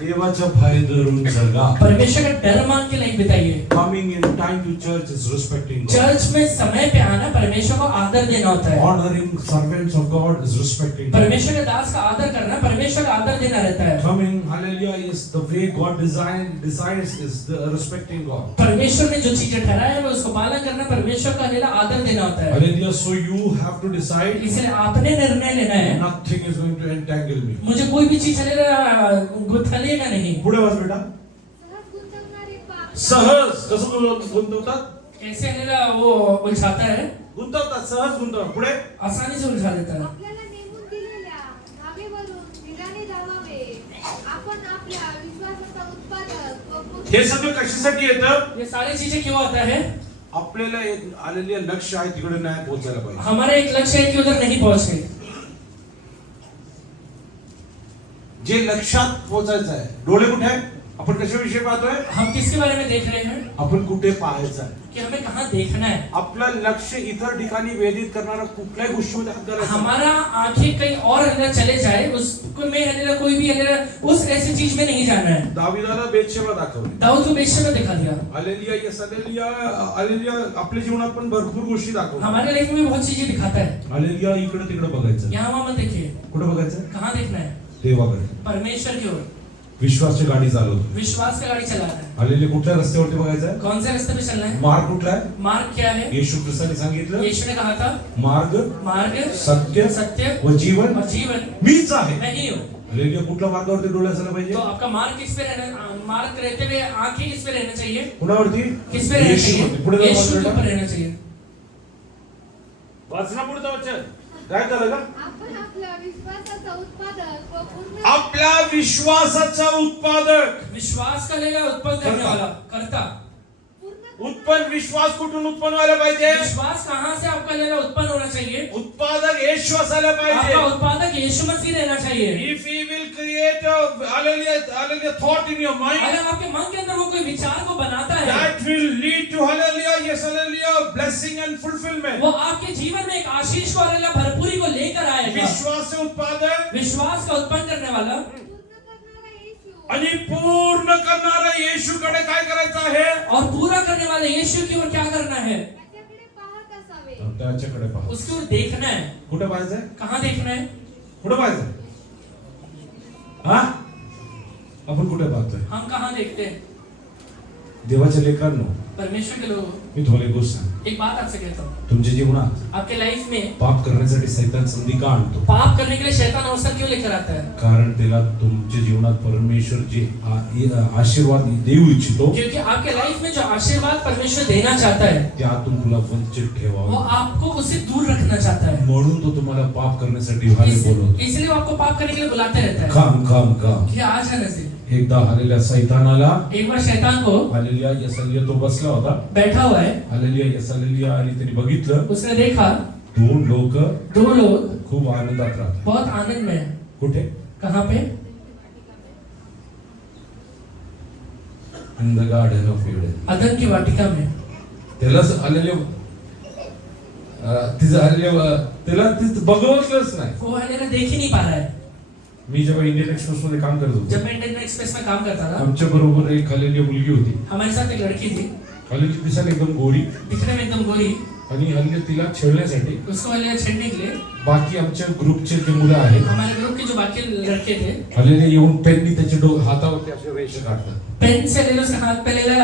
देवाचा भय धरून जगा. परमेश्वर का डर मान के नहीं बिताइए। Coming in time to church is respecting God. Church में समय पे आना परमेश्वर को आदर देना होता है। Honouring servants of God is respecting. परमेश्वर के दास का आदर करना परमेश्वर का आदर देना रहता है। Coming, hallelujah, is the way God desires is the respecting God. परमेश्वर ने जो चीजें ठहराया है उसको पालन करना परमेश्वर का लेना आदर देना होता है। Hallelujah, so you have to decide. इसलिए आपने निर्णय लेना है, Nothing is going to entangle me. मुझे कोई भी चीज गुथलेगा नहीं। पुढे वाच बेटा. सहज गुंतवणारे पाप सहज कसं गुंतवतात? कैसे वो उलझाता है, गुंतवतात, सहज गुंतवतात. पुढे आसानी से उलझा देता है। आपल्याला नेमून दिलेल्या धावेवरून धीराने धावावे. आपण आपल्या विश्वासाचा उत्पादक व पूर्ण हे सगळं कशासाठी येतं? ये सारी चीजें क्यों आता है? आपल्याला एक आलेले लक्ष्य आहे तिकडे नाही पोहोचायला पाहिजे. हमारा एक लक्ष्य है कि उधर नहीं पहुंचे। जे लक्ष्यात पोहोचायचं आहे. डोळे कुठे आहे? आपण कशाविषयी पाहतोय? हम किसके बारे में देख रहे हैं आपण कुठे पाहायचं आहे? कि हमें कहाँ देखना है। आपलं लक्ष इतर ठिकाणी वेधित करणारा कुठल्याही गोष्टीमध्ये हात घालायचा. हमारा आंखें कहीं और अंदर चले जाए उसको में कोई भी उस ऐसी चीज में नहीं जाना है। दाविदाला बेतशेबा दाखवली. दाऊद को बेशक दिखा दिया। Hallelujah, yes hallelujah, hallelujah. आपल्या जीवनात पण भरपूर गोष्टी दाखवतात. हमारे लाइफ में बहुत चीजें दिखाता है। हालेलुया, इकडे तिकडे बघायचं. यहाँ वहाँ मत देखिए। कुठे बघायचं? कहाँ देखना है? देवाकडे. परमेश्वर की ओर। विश्वासची गाडी चालवतो. विश्वास का गाड़ी चलाना है। हालेलुया, कुठल्या रस्त्यावरती बघायचं आहे? कौन से रास्ते पे चलना है? मार्ग कुठला आहे? मार्ग क्या है? येशू ख्रिस्ताने सांगितलं यीशु ने कहा था मार्ग, मार्ग, सत्य सत्य व जीवन और जीवन मीच आहे. मैं ही हूँ। हालेलुया, कुठल्या मार्गावरती डोळे असायला पाहिजे? तो आपका मार्ग किस पे रहना, मार्ग रहते हुए आंखें किस पे रहना चाहिए? कुणावरती? किस पे रहना येशूवरती. पुढे चाहिए? जाऊ यीशु के वाचा ऊपर रहना चाहिए। वाचना पुढचं वचन. काय झालं का? आपण आपल्या विश्वासाचा उत्पादक व पूर्ण आपल्या विश्वासाचा उत्पादक विश्वास का लेगा उत्पन्न करने वाला, करता, पूर्ण उत्पन्न विश्वास कुठून उत्पन्न व्हायला पाहिजे? विश्वास कहाँ से आपका लेना उत्पन्न होना चाहिए? उत्पादक येशू असायला आपका पाहिजे. उत्पादक यीशु मसीह रहना चाहिए. If he will create a hallelujah thought in your mind, अगर आपके मन के अंदर वो कोई विचार को बनाता है, that will lead to hallelujah, yes hallelujah, blessing and fulfillment. वो आपके जीवन में एक आशीष को और भरपूरी को लेकर आएगा. विश्वास से उत्पादक विश्वास का उत्पन्न करने वाला पूर्ण करणारा येशू आणि पूर्ण करणारा येशूकडे काय करायचं आहे? और पूरा करने वाले यीशु की ओर क्या करना है? त्याच्याकडे पाहत असावे. त्याच्याकडे पहा. उसकी ओर देखना है. कुठे पाहायचंय? कहाँ देखना है? कुठे पाहायचंय? हा? आपण कुठे पाहतोय? हम कहाँ देखते हैं? देवाच्या लेकरांनो, परमेश्वर के लोग, मी तुम्हाला एक गोष्ट सांगतो. एक बात आपसे कहता हूँ. तुमच्या जीवनात आपके लाइफ में पाप करण्यासाठी सैतान संधी का आणतो? पाप करने के लिए शैतान अवसर क्यों लेकर आता है? कारण त्याला तुमच्या जीवनात परमेश्वर जे आशीर्वाद देऊ इच्छितो क्योंकि आपके लाइफ में जो आशीर्वाद परमेश्वर देना चाहता है, त्यातून तुला वंचित वो ठेवावं, आपको उससे दूर रखना चाहता है. म्हणून तो तुम्हाला पाप करण्यासाठी बाहेर बोलवतो. इसलिए वो आपको पाप करने के लिए बुलाते रहता है काम काम काम. कि आ जाने से. एकदा हालेल्या सैतानाला एक बार शैतान को हालेलुया यसालिया तो बसला होता. बैठा हुआ है, हालेलुया यसालिया आणि त्याने बघितलं उसने देखा दोन लोक दो लोग खूप आनंदात राहतात. बहुत आनंद में है. कुठे? कहाँ पे? In the garden of Eden. अदन की वाटिका में. त्याला हालेलुया तिचं हालेलुया त्याला तिथं बघवतलंच नाही. वो हालेलुया देख ही नहीं पा रहा है. मी जेव्हा इंडियन एक्सप्रेस मध्ये काम करत होतो, जब मैं इंडियन एक्सप्रेस में काम करता था, आमच्या बरोबर एक हालेलुया मुलगी होती. हमारे साथ एक लड़की थी, हालेलुया दिसायला एकदम गोरी दिखने में एकदम गोरी. आणि हालेलुया तिला छेडण्यासाठी उसको हालेलुया छेड़ने के लिए बाकी आमच्या ग्रुपचे जे मुलं आहेत हमारे ग्रुप के जो बाकी लड़के थे, हालेलुया येऊन पेननी त्याचे हातावरती असे रेषा काढतात. पेन से ले लो, उसके हाथ पे ले लो,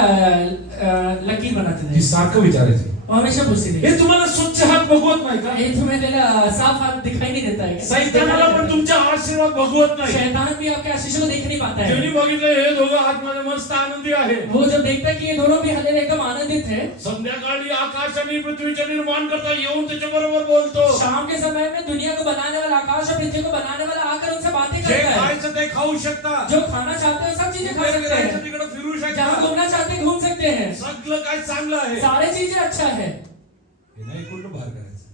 लकीर बनाते ती थे. सारखं विचारायची, वो हमेशा पूछती थी, हे तुम्हाला स्वच्छ हात बघवत नाही का? ये तुम्हें लेला साफ हाथ दिखाई नहीं देता है? सैतानाला पण तुमचा आशीर्वाद बघवत नाही. शैतान भी आपके आशीष को देख नहीं पाता त्यांनी है. बघितलं हे दोघं आतमध्ये मस्त आनंदी आहे. वो जब देखता है कि ये दोनों भी हालेलुया एकदम आनंदित है, संध्याकाळी आकाश आणि पृथ्वीचे निर्माण करता येऊन त्याच्या बरोबर बोलतो. शाम के समय में दुनिया को बनाने वाला, आकाश और पृथ्वी को बनाने वाला आकर उनसे बातें जे करता है. खायचं ते खाऊ शकता. जो खाना चाहते हैं सब चीजें खा जिकडे सकते फिरायचं हैं, तिकडे फिरू जहाँ शकता. घूमना चाहते हैं घूम सकते हैं. सगळं काय चांगलं आहे. सारे चीजें अच्छा है. हे नाही कुठं बाहेर करायचं.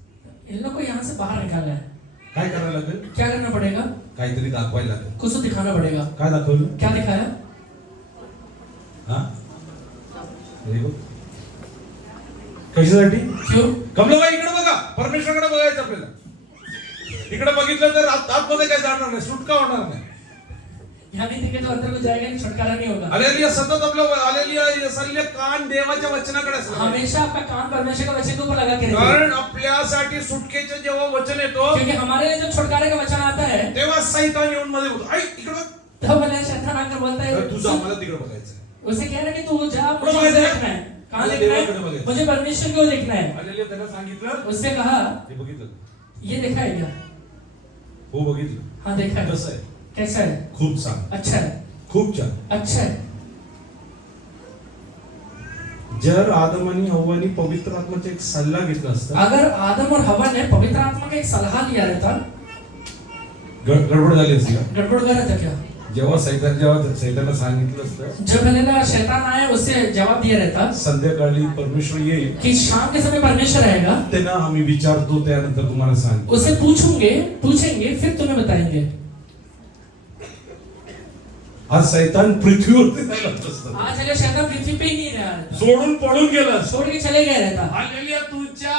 इन लोग को यहाँ से बाहर निकालना है. काय करायला लागेल? क्या करना पड़ेगा? काहीतरी दाखवायला लागेल. कुछ तो दिखाना पड़ेगा. काय दाखवलं? क्या दिखाया? हा? Very good. कशासाठी? क्यों? कमलाबाई इकडे बघा. परमेश्वराकडे बघायचं आपल्याला. इकडे बघितलं तर आतमध्ये काय जाणार नाही, सुटका होणार नाही. यहाँ नहीं देखे तो अंदर को जाएगा नहीं, छुटकारा नहीं होगा. हालेलुया सतत आपलं हालेलुया यसालिया कान देवाच्या वचनाकडे असलं पाहिजे. हमेशा आपका कान परमेश्वर का वचन के ऊपर लगा के रखिए. कारण आपल्यासाठी सुटकेचे जेव्हा वचन येतो क्योंकि हमारे लिए जब छुटकारे का वचन आता है, तेव्हा सैतान येऊन मध्ये बोलतो, ऐक इकडे बघ. तब भले शैतान आकर बोलता है, तर तुझं आम्हाला तिकडे बघायचं. उसे कह रहा है कि तू जा, बघायचं मुझे है? देखना है. कहाँ मुझे देखना देवाकडे है? बघायचं. मुझे परमेश्वर को देखना है. हालेलुया त्याला सांगितलं, उससे कहा, हे बघितलं? ये देखा है क्या? हो बघितलं. हाँ देखा है. कसं आहे? कैसा है? खूप छान, अच्छा है. खूप छान. अच्छा है. जर आदम आणि हव्वानी पवित्र आत्म्याचा एक सल्ला घेतला असता, अगर आदम और हवा ने पवित्र आत्मा का एक सलाह लिया रहता, गडबड झाली असती का? गड़बड़ कर रहा था क्या? जेव्हा सैतानाला सांगितलं असतं जब हालेलुया शैतान आया उससे जवाब दिया रहता संध्याकाळी परमेश्वर येईल, कि शाम के समय परमेश्वर आएगा, त्यांना आम्ही विचारतो त्यानंतर तुम्हाला सांग. उससे पूछेंगे फिर तुम्हें बताएंगे. आज सैतान पृथ्वीवरती जायला असतं, आज अगर शैतान पृथ्वी पे ही नहीं रहा रहता, सोडून पळून गेला. छोड़ के चले गए रहता. हालेलुया तुझ्या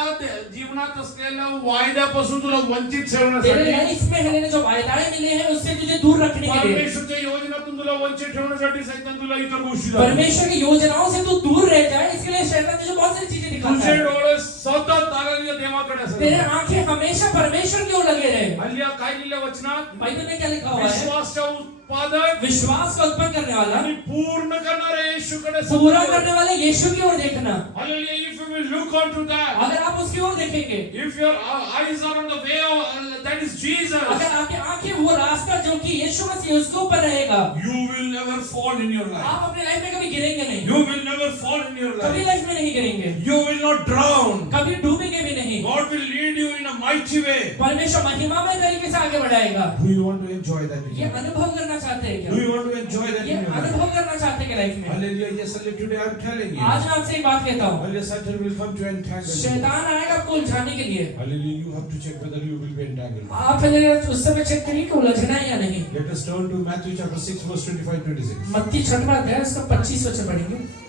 जीवनात असलेल्या वायद्यापासून तुला वंचित तेरे ठेवण्यासाठी, लाइफ में हालेलुया जो वायदाएं मिले हैं उससे तुझे दूर रखने के लिए, परमेश्वरच्या योजनातून तुला वंचित ठेवण्यासाठी सैतान तुला इतर गोष्टी दाखवतो. परमेश्वर की योजनाओं से तू दूर रह जाए इसके लिए शैतान तुझे बहुत सारी चीजें दिखाता तुझे है. डोळे सतत हालेलुया देवाकडे तेरे असतात. आंखें हमेशा परमेश्वर की ओर लगे रहे. हालेलुया काय लिहिलं वचनात? बाइबल में क्या लिखा हुआ है? विश्वासच्या उत्पादक विश्वास का उत्पन्न करने वाला, आणि पूर्ण करणारे येशूकडे पूरा करने वाले यीशु की ओर देखना. Hallelujah if you will look onto that, अगर आप उसकी ओर देखेंगे, if your eyes are on the way of that is Jesus, अगर आपकी आंखें वो रास्ता जो कि यीशु मसीह उसके ऊपर रहेगा, you will never fall in your life. आप अपने लाइफ में कभी गिरेंगे नहीं. You will never fall in your Kabhi life. Life में नहीं गिरेंगे, You will not drown. कभी डूबेंगे भी नहीं. God will lead you in a mighty way. परमेश्वर महिमामय तरीके से आगे बढ़ाएगा। Do you want to enjoy that? in ये your life? अनुभव करना चाहते हैं Do क्या? you want to enjoy that? ये in your life? अनुभव करना चाहते हैं लाइफ में? Hallelujah. Yes, hallelujah. Today I'm telling you. आज मैं आपसे एक बात कहता हूँ, Hallelujah. Satan will come to entangle you. शैतान आएगा आपको उलझाने के लिए। Hallelujah. You have to check whether you will be entangled. आप पहले उस समय चेक करिए कि उलझना है या नहीं। Let us turn to Matthew chapter 6 verse 25-26. मत्ती 6वां अध्याय उसका 25 वचन पढ़ेंगे।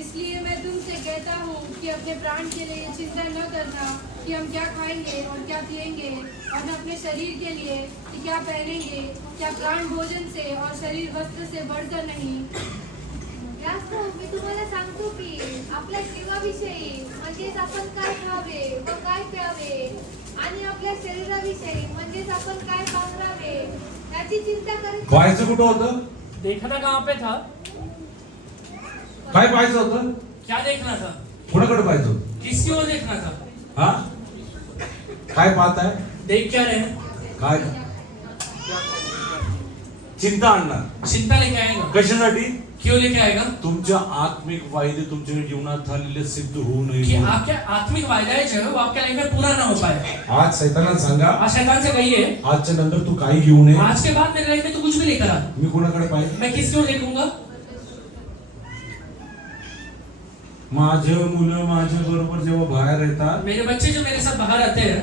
इसलिए मैं तुमसे कहता हूँ कि अपने प्राण के लिए चिंता न करना कि हम क्या खाएंगे और क्या पिएंगे, और न अपने शरीर के लिए कि क्या पहनेंगे। क्या प्राण भोजन से और शरीर वस्त्र से बढ़कर नहीं। यास्तव मी तुम्हाला सांगतो की आपल्या जीवाविषयी म्हणजेच आपण काय खावे व काय प्यावे आणि आपल्या शरीराविषयी म्हणजेच आपण काय पांघरावे याची चिंता करत पाहायचं कुठं होतं? देखना कहाँ पे था? काय पाहायचं होतं? क्या देखना था? कोणाकडे पाहायचं होतं? किसकी ओर देखना था? हा? काय पाहताय? देख क्या रहे हैं? काय? चिंता आणणार. चिंता लेके आएगा। कशासाठी? क्यों लेके आएगा? तुमच्या आत्मिक वायदे तुमच्या जीवनात झालेले सिद्ध होऊ कि नये. आपके आत्मिक वायदे जो है वो आपके लाइफ में पूरा ना हो पाए। आज सैतानाला सांगा, आज शैतान से कहिए, आजच्या नंतर तू काही घेऊ नये. आज के बाद मेरे लाइफ में तू कुछ भी लेकर आ। मी कोणाकडे पाहिजे? मैं किसकी ओर देखूंगा? माझे मुलं माझ्या बरोबर जेव्हा बाहेर येतात, मेरे बच्चे जो मेरे साथ बाहर आते हैं,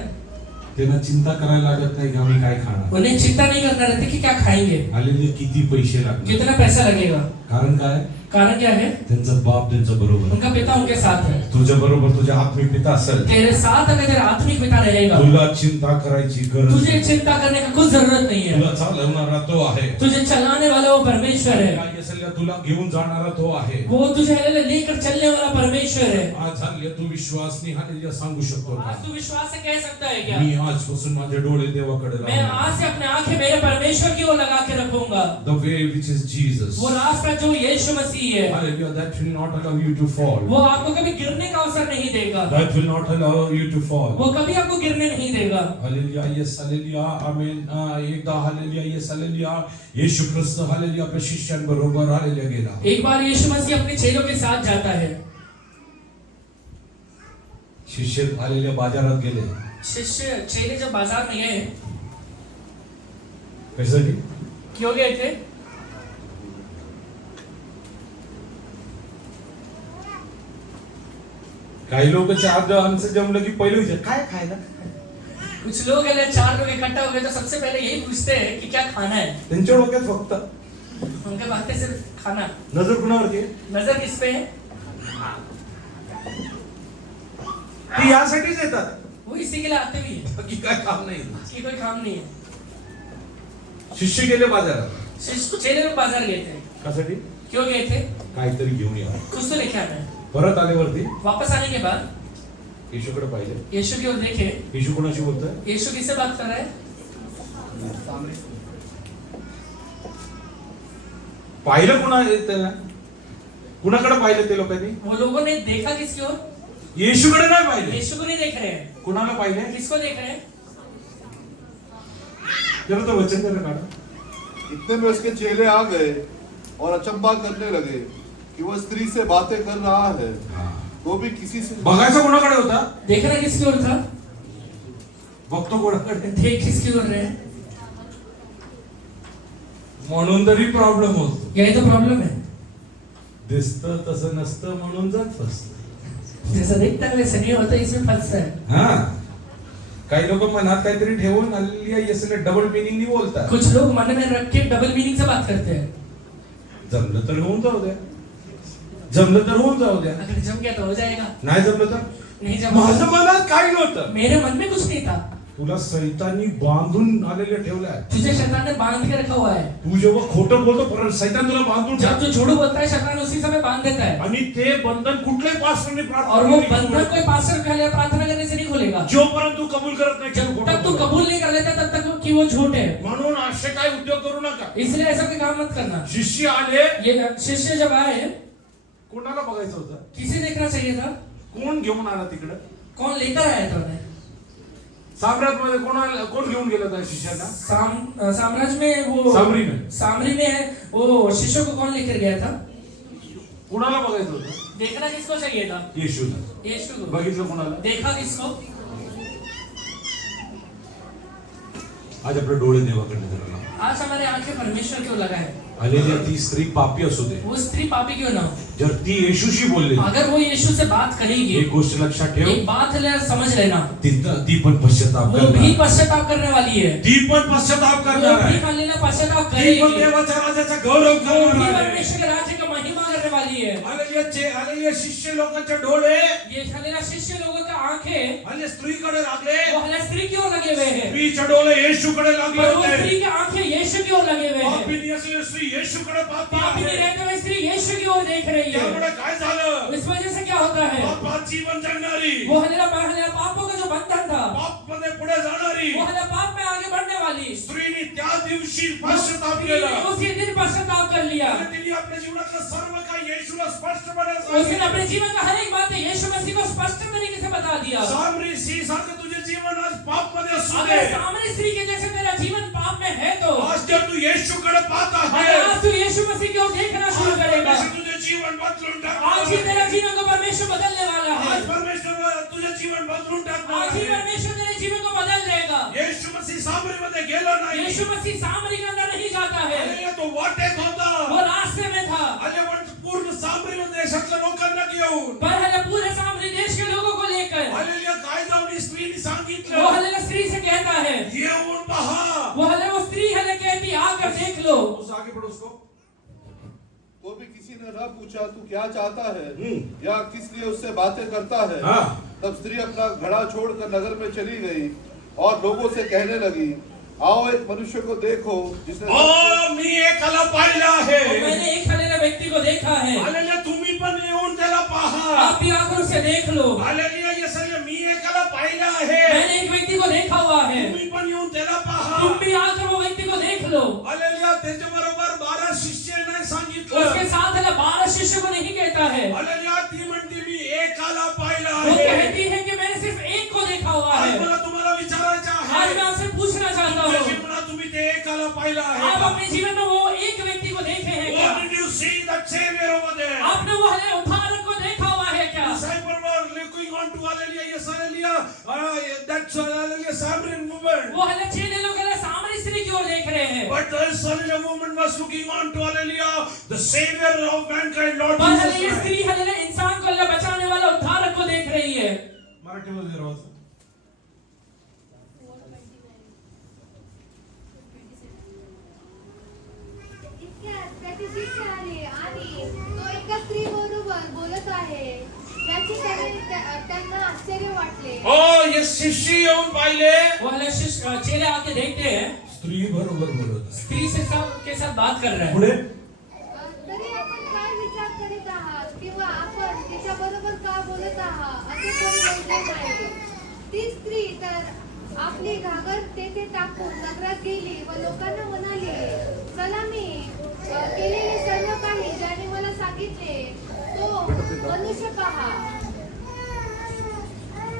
त्यांना चिंता करायला लागत नाही की आम्ही काय खाणार, उन्हें चिंता नहीं करना रहती कि क्या खाएंगे, आलेले किती पैसे लागणार. कितना पैसा लगेगा। कारण काय? कारण क्या है? त्यांचा बाप त्यांच्या बरोबर, उनका पिता उनके साथ है। तुझ्या बरोबर तुझ्या आत्मिक पिता असेल, तेरे साथ अगर तेरा आत्मिक पिता रहेगा, तुला चिंता करायची गरज तुझे नाही. चिंता करने का कुछ जरूरत नहीं है। तुला चालवणारा तो आहे, तुझे चलाने वाला वो परमेश्वर है, काय असेल का तुला घेऊन जाणारा तो आहे. वो तुझे लेकर चलने वाला परमेश्वर है। आज हालेलुया तू विश्वासनी हालेलुया सांगू शकतो का? आज तू विश्वास से कह सकता है क्या? मी आजपासून माझे डोळे देवाकडे मैं आज से अपने आंखें मेरे परमेश्वर की ओर लगा के रखूंगा। The way which is Jesus. वो रास्ता जो यीशु मसीह है, Hallelujah, that will not allow you to fall. वो आपको कभी गिरने का अवसर नहीं देगा। That will not allow you to fall. वो कभी आपको गिरने नहीं देगा। Hallelujah, yes, hallelujah, amen. एकदा hallelujah, yes, hallelujah. येशू ख्रिस्त hallelujah आपल्या शिष्यांबरोबर hallelujah गेला. एक बार यीशु मसीह अपने चेलों के साथ जाता है। शिष्य hallelujah बाजारात गेले. शिष्य चेले जब बाजार में गए, कशासाठी? क्यों गए थे? काही लोक चार आमचं जमलं की पहिले विचार काय खायला. कुछ लोग है, 4 लोग इकट्ठा हो गए तो सबसे पहले यही पूछते हैं कि क्या खाना है। त्यांच्या डोक्यात फक्त उनके बातें सिर्फ खाना। नजर कुणावरती? नजर किस पे है? ती यासाठीच येतात, वो इसी के लिए आते भी है, बाकी काय काम नाही. इसकी कोई काम नहीं है। शिष्य गेले बाजारात. चेले लोग बाजार गए थे, कशासाठी? क्यों गए थे? काहीतरी घेऊन या. कुछ तो लेके आना है। परत आल्यावरती वापस आने के बाद येशूकडे पाहिले. यीशु की ओर देखे। येशू कोणाशी बोलतोय? यीशु किससे बात कर रहा है? पाहिलं कुणा त्याला? कुणाकडे पाहिलं ते लोकांनी? वो लोगों ने देखा किसकी ओर? येशूकडे नाही पाहिले. यीशु को नहीं देख रहे हैं। कुणाला पाहिले? किसको देख रहे हैं? जरा तो वचन जरा काढा. इतने में उसके चेले आ गए और अचंभा करने लगे कि वह स्त्री से बातें कर रहा है, वो भी किसी से। बघायचं कोणाकडे होता? देखना किसकी ओर था? बघतो कोणाकडे? देख किसकी ओर रहे हैं? म्हणून तरी प्रॉब्लेम होतो. यही तो प्रॉब्लम है। दिसतं तसं नसतं म्हणून जात फसतं. जैसा दिखता है वैसा नहीं होता, इसमें फंसता है। हा, काही लोक मनात काहीतरी ठेवून हल्ली यसले डबल मिनिंगनी बोलतात. कुछ लोग मन में रख के डबल मीनिंग से बात करते हैं। जमलं तर होऊन जाऊ द्या, जमलं तर होऊन जाऊ द्या, अगर जम गया तो हो जाएगा, नाही जमलं तर. नहीं जम माझ्या मनात काही नव्हतं. मेरे मन में कुछ नहीं था। तुला सैतानी बांधून आलेले ठेवलाय. तुझे शैतान ने बांध के रखा हुआ है। तू जेव्हा खोटं बोलतो परत सैतान तुला बांधून जब तू झूठ बोलता है, शैतान उसी समय बांध देता है। आणि ते बंधन कुठल्याही पास्टरने और वो बंधन कोई पास्टर के लिए प्रार्थना करने से नहीं खोलेगा। जोपर्यंत तू कबूल करत नाही जब तक तू कबूल नहीं कर लेता तब तक कि वो झूठ है। म्हणून असे काही उद्योग करू नका. इसलिए ऐसा कोई काम मत करना। शिष्य आले, ये शिष्य जब आए, कोणाला बघायचं होतं? किसे देखना चाहिए था? कोण घेऊन आला तिकडं? कौन लेकर आया था उन्हें? साम्राज्य मध्ये कोण घेऊन गेला त्या शिष्यांना? साम्राज्य में वो सामरी में है वो शिष्यों को कौन लेकर गया था? कुणाला बघायचं होतं? देखना किसको चाहिए था? येशूला. यीशु को। बघितलं कुणाला? देखा किसको? आज आपले डोळे देवाकडे धरला. आज हमारे आंखें परमेश्वर की ओर लगाए. हालेलुया. ती स्त्री पापी असू दे, वो स्त्री पापी क्यों ना हो, जर ती येशूशी बोलली, अगर वो यीशु से बात करेगी, एक गोष्ट लक्षात ठेव, एक बात समझ लेना, ती पण पश्चाताप वो भी करणार. पश्चाताप करने वाली है. ती पण पश्चाताप वो करणार भी आहे. हालेलुया पश्चाताप ती पण करेगी. देवाच्या राज्याचा गौरव वो भी करणार आहे. परमेश्वर के राज्य का महिमा करने वाली है. हालेलुया. शिष्य लोकांचे डोळे ये हालेलुया शिष्य लोगों का आंखें आणि स्त्रीकडे लागले. वो हालेलुया स्त्री की ओर लगे हुए हैं. स्त्रीचे डोळे येशूकडे लागले पर वो होते. स्त्री की आंखें यीशु की ओर लगे हुए हैं. पापीनी असलेली स्त्री येशूकडे पाहती पापी में आहे. रहते हुए स्त्री यीशु की ओर देख रही है. त्यामुळे काय झालं? इस वजह से क्या होता है, पापात जीवन जगणारी, वो हालेलुया पापों का जो बंधन था, पाप मध्ये पुढे जाणारी वो हालेलुया पाप में आगे बढ़ने वाली स्त्रीने त्या दिवशी पश्चाताप केला. उसी दिन पश्चाताप कर लिया. आणि तिने आपल्या जीवनातलं सर्व काही येशूला स्पष्टपणे उसने सांगितलं. अपने जीवन का हर एक बात यीशु मसीह को स्पष्ट तरीके से बता दिया. सामरी स्त्री सारखं तुझे जीवन आज पाप मध्ये असू दे. अगर सामने स्त्री के जैसे तेरा जीवन पाप में है तो आज जर तू येशूकडे पाहत आहे, अगर आज तू यीशु मसीह की ओर देखना शुरू आज करेगा, परमेश्वर तुझे जीवन बदलून आज ही टाकणार. तेरा जीवन को परमेश्वर बदलने वाला है. आज परमेश्वर तुझे जीवन बदलून टाकणार आज ही आहे. परमेश्वर तेरे जीवन को बदल देगा. येशू मसीह सामरीमध्ये गेला नाही. यीशु मसीह सामरी के अंदर नहीं जाता है, हालेलुया. तो वाटेत होता. वो रास्ते में था. आणि पण पूर्ण सामरीमध्ये देशातल्या लोकांना घेऊन पर हालेलुया पूरे सामरी देश के लोगों को लेकर हालेलुया काय जाऊन स्त्रीने वो सांगितलं, हालेलुया स्त्री से कहता है, येऊन पहा. वो हालेलुया वो स्त्री हालेलुया कहती आकर देख लो. उस आगे बढ़ो उसको. तो भी किसी ने न पूछा तू क्या चाहता है या किस लिए उससे बातें करता है. हाँ. तब स्त्री अपना घड़ा छोड़कर नगर में चली गई और लोगों से कहने लगी, आओ एक मनुष्य को देखो जिसने ओ मी एकाला पाहिलं और आहे. मैंने एक हालेलुया व्यक्ति को देखा है, हालेलुया. तुम्ही पण येऊन त्याला पहा. आप भी आकर उसे देख लो. हालेलुया. येसल्या मी एकाला पाहिलं आहे. मैंने एक व्यक्ति को देखा हुआ है, तुम्ही पण येऊन त्याला पहा. तुम भी आकर वो व्यक्ति को देख लो. हालेलुया. त्याच्याबरोबर 12 शिष्य नाही सांगितलं. उसके साथ हालेलुया 12 शिष्य को नहीं कहता है, हालेलुया. ती म्हणते मी एकाला पाहिलं वो आहे. कहती है कि मैंने सिर्फ एक को देखा हुआ आज है. मला तुम्हाला विचारायचं आज मैं आहे, आपसे पूछना चाहता तुमच्या हूँ, जीवनात तुम्ही ते एकाला पाहिलं आहे आप का? अपने जीवन में वो एक व्यक्ति को देखे हैं क्या? What did you see that Savior over there? आपने वो हालेलुया उद्धारक को देखा हुआ है क्या? Disciples were looking on to hallelujah, yes, hallelujah, that's hallelujah, Samaritan woman. वो हालेलुया चेले लोग हालेलुया सामरी स्त्री की ओर देख रहे हैं. But this hallelujah woman was looking on to hallelujah, the Savior of mankind, Lord per Jesus hallelujah Christ. स्त्री hallelujah इंसान को हालेलुया बचाने वाला उद्धारक को देख रही है. मराठीमध्ये जरा वाचा. इतक्यात त्याचे शिष्य आले आणि तो एका स्त्री बरोबर बोलत आहे. त्याचे त्यांना आश्चर्य वाटले. Oh, yes, शिष्य येऊन पाहिले. वो हालेलुया चेले आके देखते हैं, स्त्री बरोबर बोलत. स्त्री से सब के साथ बात कर रहे हैं. पुढे तरी आपण काय विचार करीत आहात किंवा आपण तिच्या बरोबर का बोलत आहात असे कोणी बोलले नाही. ती स्त्री तर आपली घागर तेथे टाकून नगरात गेली व लोकांना म्हणाली, चला मी केलेले सर्व काही ज्याने मला सांगितले तो मनुष्य पहा.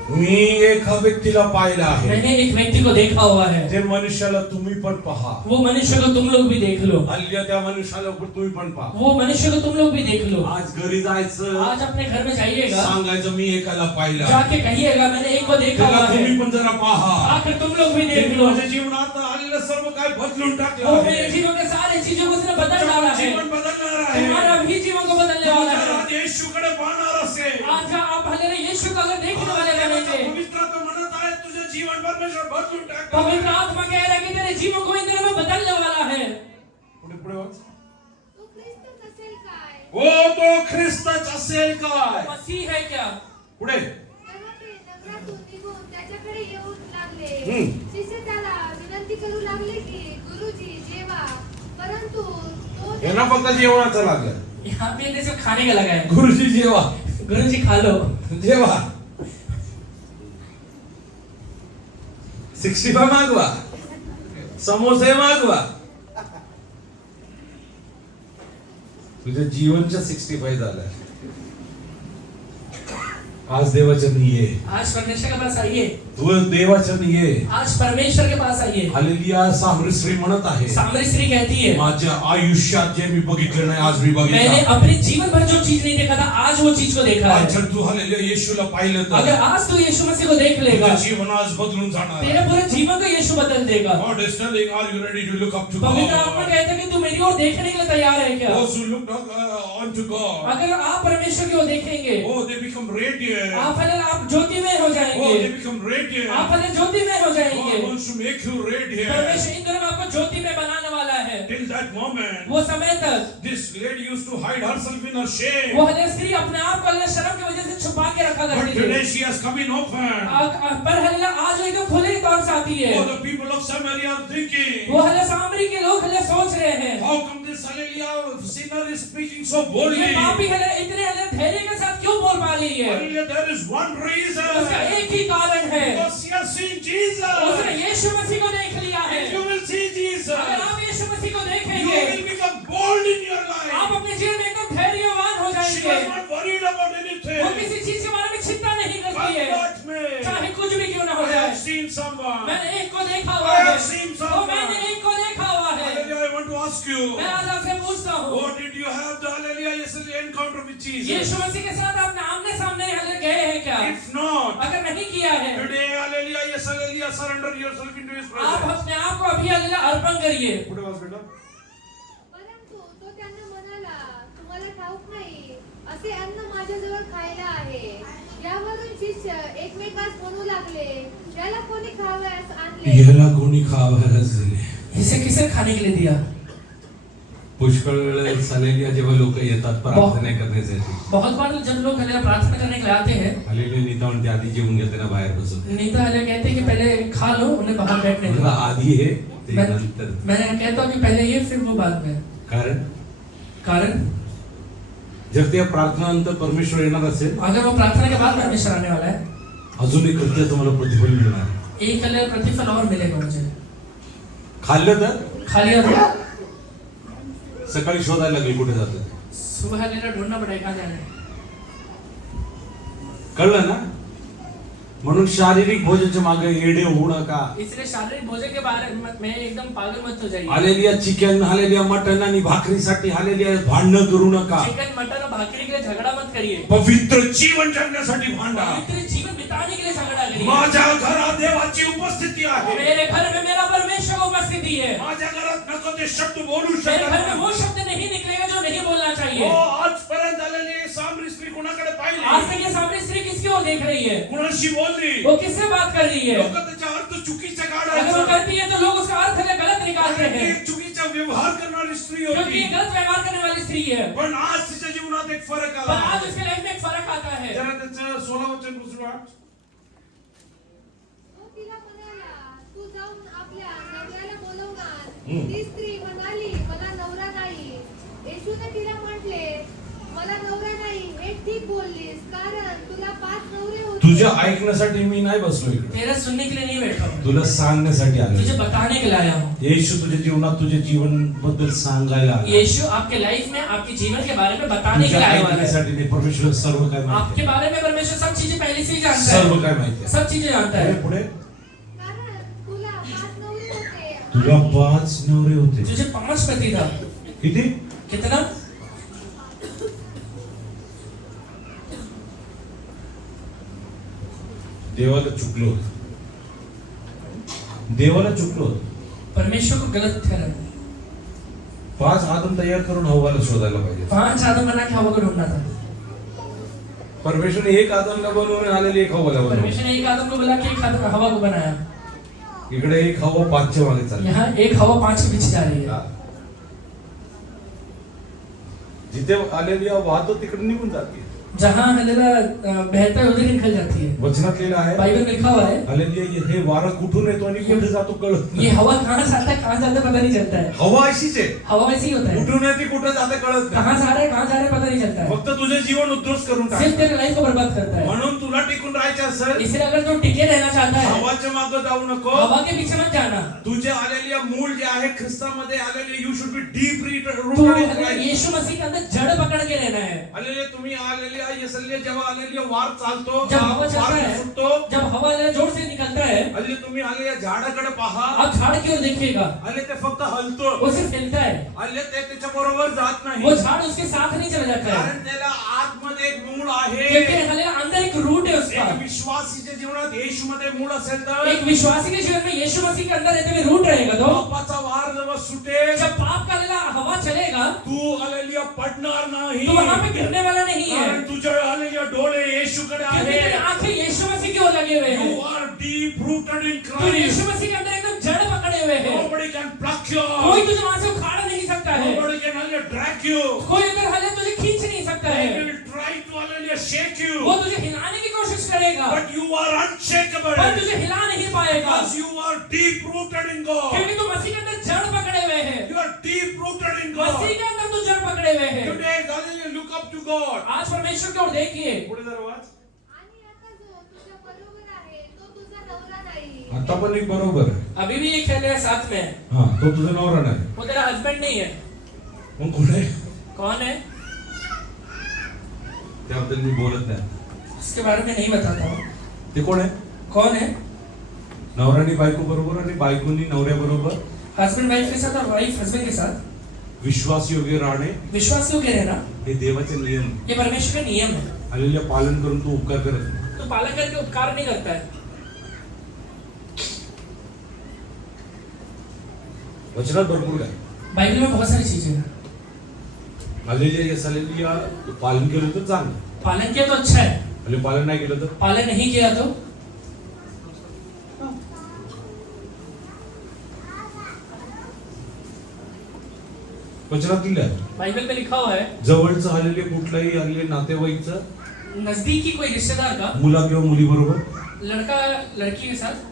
मी एका व्यक्तीला पाहिलं आहे. मैंने एक व्यक्ति को देखा हुआ है, ते मनुष्याला तुम्ही पण पहा. वो मनुष्य को तुम लोग भी देख लो. हल्ली त्या मनुष्याला तुम्ही पण पहा. वो मनुष्य को तुम लोग भी देख लो. आज घरी जायचं, आज अपने घर में जाइएगा, सांगायचं मी एकाला पाहिलं आहे. जाके कहिएगा मैंने एक को देखा त्याला हुआ है. तुम्ही पण जरा पहा. आकर तुम लोग भी देख त्यांनी लो. माझ्या जीवनात आलेलं सर्व काय बदलून टाकलं वो आहे. मेरे जीवन के सारे चीजों को उसने बदल डाला है. जीवन बदलणार आहे. तुम्हारा भी जीवन को बदलने वाला जर है. आज येशूकडे पाहणार असेल, आज आप हालेलुया यीशु को अगर देखने वाले बनेंगे, पवित्र आत्मा म्हणत आहे तुझे जीवन परमेश्वर बदलून टाकणार. पवित्र आत्मा कह रहा है कि तेरे जीवन को इन दिनों में बदलने वाला है. पुढे पुढे वाच. तो ख्रिस्तच असेल काय? हो तो ख्रिस्तच असेल काय? मसीह है क्या? पुढे तेव्हा ते नगरातून निघून त्याच्याकडे येऊ लागले. हम्म. शिष्य त्याला विनंती करू लागले की गुरुजी जेवा. परंतु तो यांना फक्त जेवणाचं लागलं. यहाँ पे जैसे खाने का लगा है. गुरुजी जेवा, गुरु जी खा लो. जेवा. 65 मागवा, समोसे मागवा. तुझ्या जीवनच्या 65 झालं. आज देवाचरणी ये, आज परमेश्वर के पास आइए, तू देवाचरणी ये. आज परमेश्वर के पास आइए. हालेलुया. सामरी स्त्री म्हणत आहे, सामरी स्त्री कहती है, माझ्या आयुष्यात जे मी बघितलं नाही आज मी मैंने बघितलं. अपने जीवन भर जो चीज नहीं देखा था आज वो चीज को देखा आज है. जर तू हालेलुया येशूला पाहिलं अगर तर आज तू यीशु मसीह को देख लेगा, तुझं जीवन आज बदलून जाणार तेरे आहे. पूरे जीवन को यीशु बदल देगा. God is telling, are you ready to look up to पवित्र आत्मा God? कहता है कि तू मेरी ओर देखने के लिए तैयार है क्या? Those who look on to God, अगर आप परमेश्वर की ओर देखेंगे, oh, they become radiant. आप पहले आप ज्योतिमय हो Oh, जाएंगे. they become radiant. आप पहले ज्योतिमय हो जाएंगे. God wants to make you radiant. परमेश्वर इन दिनों में आपको ज्योतिमय बनाने वाला है. Till that moment, वो समय तक this lady used to hide herself in her shame. वो हले स्त्री अपने आप को हले शर्म की वजह से छुपा के रखा But करती today थी. she has come in open. पर हले आज वो एकदम खुले तौर से आती है. Oh, the people of Samaria are thinking, वो हले सामरी के लोग हले सोच रहे हैं, how come this hallelujah sinner is speaking so boldly? ये पापी हले इतने हले धैर्य के साथ क्यों बोल पा रही है? Hallelujah, there is one उसका reason. एक ही कारण है, Because she has seen Jesus. उसने यीशु मसीह को देख लिया है. If you will see Jesus, अगर आप यीशु मसीह को you देखेंगे, will become bold in your आप life. अपने जीवन में एकदम धैर्यवान हो She जाएंगे. was not worried about वो anything. किसी चीज के बारे में चिंता नहीं करती है, Comfort me. चाहे कुछ भी क्यों ना हो I जाए. have seen someone. मैंने एक को देखा हुआ I है, have seen तो someone. मैंने एक को देखा हुआ है. Hallelujah, I want to ask you, मैं आज आपसे पूछता हूँ, what did you have the hallelujah yesterday encounter with Jesus? यीशु मसीह के साथ आपने आमने सामने हले गए हैं क्या? If not, अगर नहीं किया है, today hallelujah, yes hallelujah, surrender yourself into His आप presence. अपने आप को अभी हले अर्पण करिए. कुठे वाच बेटा? परंतु तो त्यांना म्हणाला, तुम्हाला ठाऊक नाही असे अन्न माझ्याजवळ खायला आहे. यावरून शिष्य एकमेकास म्हणू लागले, याला कोणी खावयास आणले? याला कोणी खावयास दिले? इसे किसे खाने के लिए दिया? पुष्कळ वेळेस हालेलुया जेव्हा लोक येतात प्रार्थना करण्यासाठी, बहुत बार जब लोग हले प्रार्थना करने के लिए आते हैं, हालेलुया नीता म्हणते आधी जेवून घेते ना बाहेर बसून. नीता हले कहते हैं कि पहले खा लो, उन्हें बाहर बैठने म्हणलं दो. आधी हे ते नंतर. मैं कहता हूँ कि पहले ये फिर वो बाद में. कारण जर त्या प्रार्थनानंतर परमेश्वर येणार असेल, अगर वो प्रार्थना के बाद परमेश्वर आने वाला है, अजून एक कृत्य तुम्हाला प्रतिफल मिळणार. एक हले प्रतिफल और मिलेगा मुझे. खाल्लं तर खा लिया तो सकाळी शोधायला लागली कुठे जातं. सुबह हले ढूंढना पड़ेगा कहाँ जाना है. कळलं ना? म्हणून शारीरिक भोजनाच्या मागे येडे होऊ नका. इसलिए शारीरिक भोजन के बारे में एकदम पागल मत हो जाइए. हालेलुया चिकन, हालेलुया मटन आणि भाकरीसाठी हालेलुया भांडण करू नका. चिकन मटन और भाकरी के लिए झगड़ा मत करिए. पवित्र जीवन जगण्यासाठी भांडा. पवित्र जीवन बिताने के लिए झगड़ा करिए. माझ्या घरात देवाची उपस्थिती आहे. मेरे घर में मेरा परमेश्वर की उपस्थिति है. माझ्या घरात नको ते शब्द बोलू मेरे घर में शकत. वो शब्द नहीं निकलेगा जो नहीं बोलना हो चाहिए. आजपर्यंत आलेली सामरी स्त्री कुणाकडे आज पाहिली? तक ये सामने स्त्री किसकी ओर देख रही है? कुणाशी बोलली? वो किससे बात कर रही है? लोक त्याचा अर्थ चुकीचा अगर वो काढायचा. करती है तो लोग उसका अर्थ हले गलत निकालते कारण ती हैं, एक चुकीचा व्यवहार करणारी स्त्री क्योंकि होती. ये गलत व्यवहार करने वाली स्त्री है. पण आज तिच्या जीवनात एक फरक पर आला. आज उसके लाइफ में एक फर्क आता है. जरा त्याचं 16 वचन पुसवा. तो तिला म्हणाला, तू जाऊन आपल्या नवऱ्याला बोलवून आण. हम्म. ती स्त्री म्हणाली, मला नवरा नाही. येशूने तिला म्हटले, मला नवरा नाही हे ठीक बोललीस, कारण तुला 5 नवरे होते. तुझ्या ऐकण्यासाठी मी नाही बसलो इकडे, तेरा सुनने के लिए नहीं बैठा हूँ, तुला सांगण्यासाठी आलो. तुझे बताने के लिए आया हूँ. येशू तुझ्या जीवनात तुझ्या जीवन बद्दल सांगायला आला. यीशु आपके लाइफ में आपके जीवन के बारे में बताने के तुझ्या लिए आया हुआ है. ऐकण्यासाठी नाही. परमेश्वर सर्व काय माहिती आपके बारे में परमेश्वर सब चीजें पहले से ही जानता आहे. सर्व है, काय माहिती आहे. सब चीजें जानता पुढे है. पुढे कारण तुला 5 नवरे होते. तुला 5 नवरे होते. तुझे 5 पति था. किती? कितना? देवाला चुकलो होतो. देवाला चुकलो होतो. परमेश्वर को गलत ठहरा. 5 आदम तयार करून हव्वाला शोधायला पाहिजे. 5 आदम बना के हवा को ढूंढना था. परमेश्वरने एक आदमला बनवून आलेली एक हव्वाला बनवली. परमेश्वर ने एक आदम को बुला के एक आदम हवा को बनाया. इकडे एक हवा 5च्या मागे चालली. यहाँ एक हवा 5 के पीछे जा रही है. जिथे आलेली वाहतो तिकडे निघून जाते. जहाँ हलेला बहता है उधर ही निकल जाती है. वचनात लिहिलं आहे, बाइबल में लिखा हुआ है, हालेलुया हे वारा कुठून येतो आणि कुठे जातो कळत ये नाही. हवा कहाँ से आता है कहाँ जाता है पता नहीं चलता है. हवा अशीच आहे, हवा वैसे ही होता है, कुठून येते कुठे जाते कळत नाही. कहाँ जा रहा है कहाँ जा रहा है पता नहीं चलता है. फक्त तुझे जीवन उद्ध्वस्त करून सिर्फ टाक. तेरे लाइफ को बर्बाद करता है. म्हणून तुला टिकून राहायचे असेल, इसलिए अगर तू टिके रहना चाहता है, हवाच्या मागे जाऊ नको. हवा के पीछे मत जाना. तुझे आलेले मूळ जे आहे ख्रिस्तामध्ये आलेले, you should be deep to rooted in यीशु मसीह के अंदर जड़ पकड़ के रहना है. आलेले तुम्ही आलेले हालेलुया येसल्य जेव्हा हालेलुया वार चालतो जब हवा चलता वार है, सुटतो जब हवा जोर से निकलता है, हल्ली तुम्ही हालेलुया झाडाकडे पहा आप झाड़ की ओर देखिएगा, हल्ली ते फक्त हलतो वो सिर्फ हिलता है, हल्ली ते त्याच्या बरोबर जात वो नाही झाड़ उसके साथ नहीं चला जाता है, कारण त्याला आतमध्ये एक मूळ आहे क्योंकि हले अंदर एक रूट है उसका। एक विश्वासीच्या जीवनात येशूमध्ये मूळ असेल तर एक विश्वासी के जीवन में यीशु मसीह के अंदर रहते हुए रूट रहेगा तो पापाचा वार जेव्हा सुटेल जब पाप का लेला हवा चलेगा तू हालेलुया पडणार नाही तो वहां पे गिरने वाला नहीं है, कारण तुझे हालेलुया डोळे येशूकडे क्योंकि तेरी आहेत आंखें यीशु मसीह की ओर लगे हुए हैं, You are deep rooted in Tu Christ. यीशु मसीह के अंदर एकदम जड़ पकड़े हुए हैं, Nobody can pluck you. कोई तुझे वहां से उखाड़ नहीं सकता है, Nobody can hallelujah drag you. कोई उधर हले तुझे खींच नहीं सकता They है, will try to hallelujah shake you. वो तुझे हिलाने की कोशिश करेगा But you are unshakable. पर तुझे हिला नहीं पाएगा, Because you are deep rooted in God. क्योंकि तू मसीह के अंदर जड़ पकड़े हुए हैं, You are deep rooted in Masih God. के अंदर तू जड़ पकड़े हुए हैं। Today, hallelujah, look up to God. आज परमेश्वर की ओर देखिए, पुढे जरा वाच. आणि आता जो तुझ्या बरोबर आहे तो तुझा नवरा नाही. आता पण एक बरोबर आहे. अभी भी ये खेल रहे साथ में है, हा तो तुझा नवरा नाही. वो तेरा हस्बैंड नहीं है, मग कोण आहे? कौन है त्याबद्दल मी बोलत नाही. उसके बारे में नहीं बताता हूँ, ते कोण आहे? कौन है? नवऱ्याने बायको बरोबर आणि बायकोनी नवऱ्या बरोबर हस्बैंड वाइफ के साथ और वाइफ हस्बैंड के साथ विश्वास योग्य राहणे विश्वास योग्य रहना, हे देवाचे नियम. ये परमेश्वर का नियम है, हालेलुया पालन करून तू उपकार करत नाही. तो पालन करके उपकार नहीं करता है। वचनात भरपूर आहे. बाइबल में बहुत सारी चीजें हैं, हालेलुया येस हालेलुया पालन केलं तर चांगलं. पालन किया तो अच्छा है, आणि पालन नाही केलं तर पालन नहीं किया तो वचनात लिहिलं आहे. बाइबल में लिखा हुआ है, जवळचं हालेलुया कुठलाही हालेलुया नातेवाईकचं नजदीकी कोई रिश्तेदार का मुला किंवा मुलीबरोबर लड़का लड़की के साथ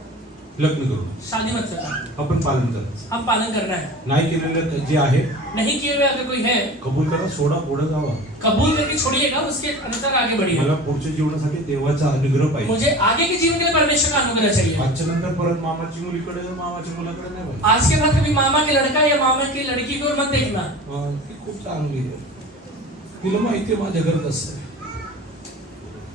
लग्न करू शादी मत करना, आपण पालन करायचं. हम पालन करना है, नाही केलेलं जे आहे नहीं किए हुए अगर कोई है कबूल करा, सोडा, पुढे जावा. कबूल करके छोड़िएगा, उसके अनुसार आगे बढ़िए। मला पुढच्या जीवनासाठी देवाचा अनुग्रह पाहिजे. मुझे आगे के जीवन के लिए परमेश्वर का अनुग्रह चाहिए। आजच्या नंतर परत मामाची मुलीकडे जा, मामाच्या मुलाकडे नाही पाहिजे. आज के बाद कभी मामा के लड़का या मामा की लड़की को मत देखना, ती खूप चांगली आहे, तिला माहिती आहे माझ्या घरात असं.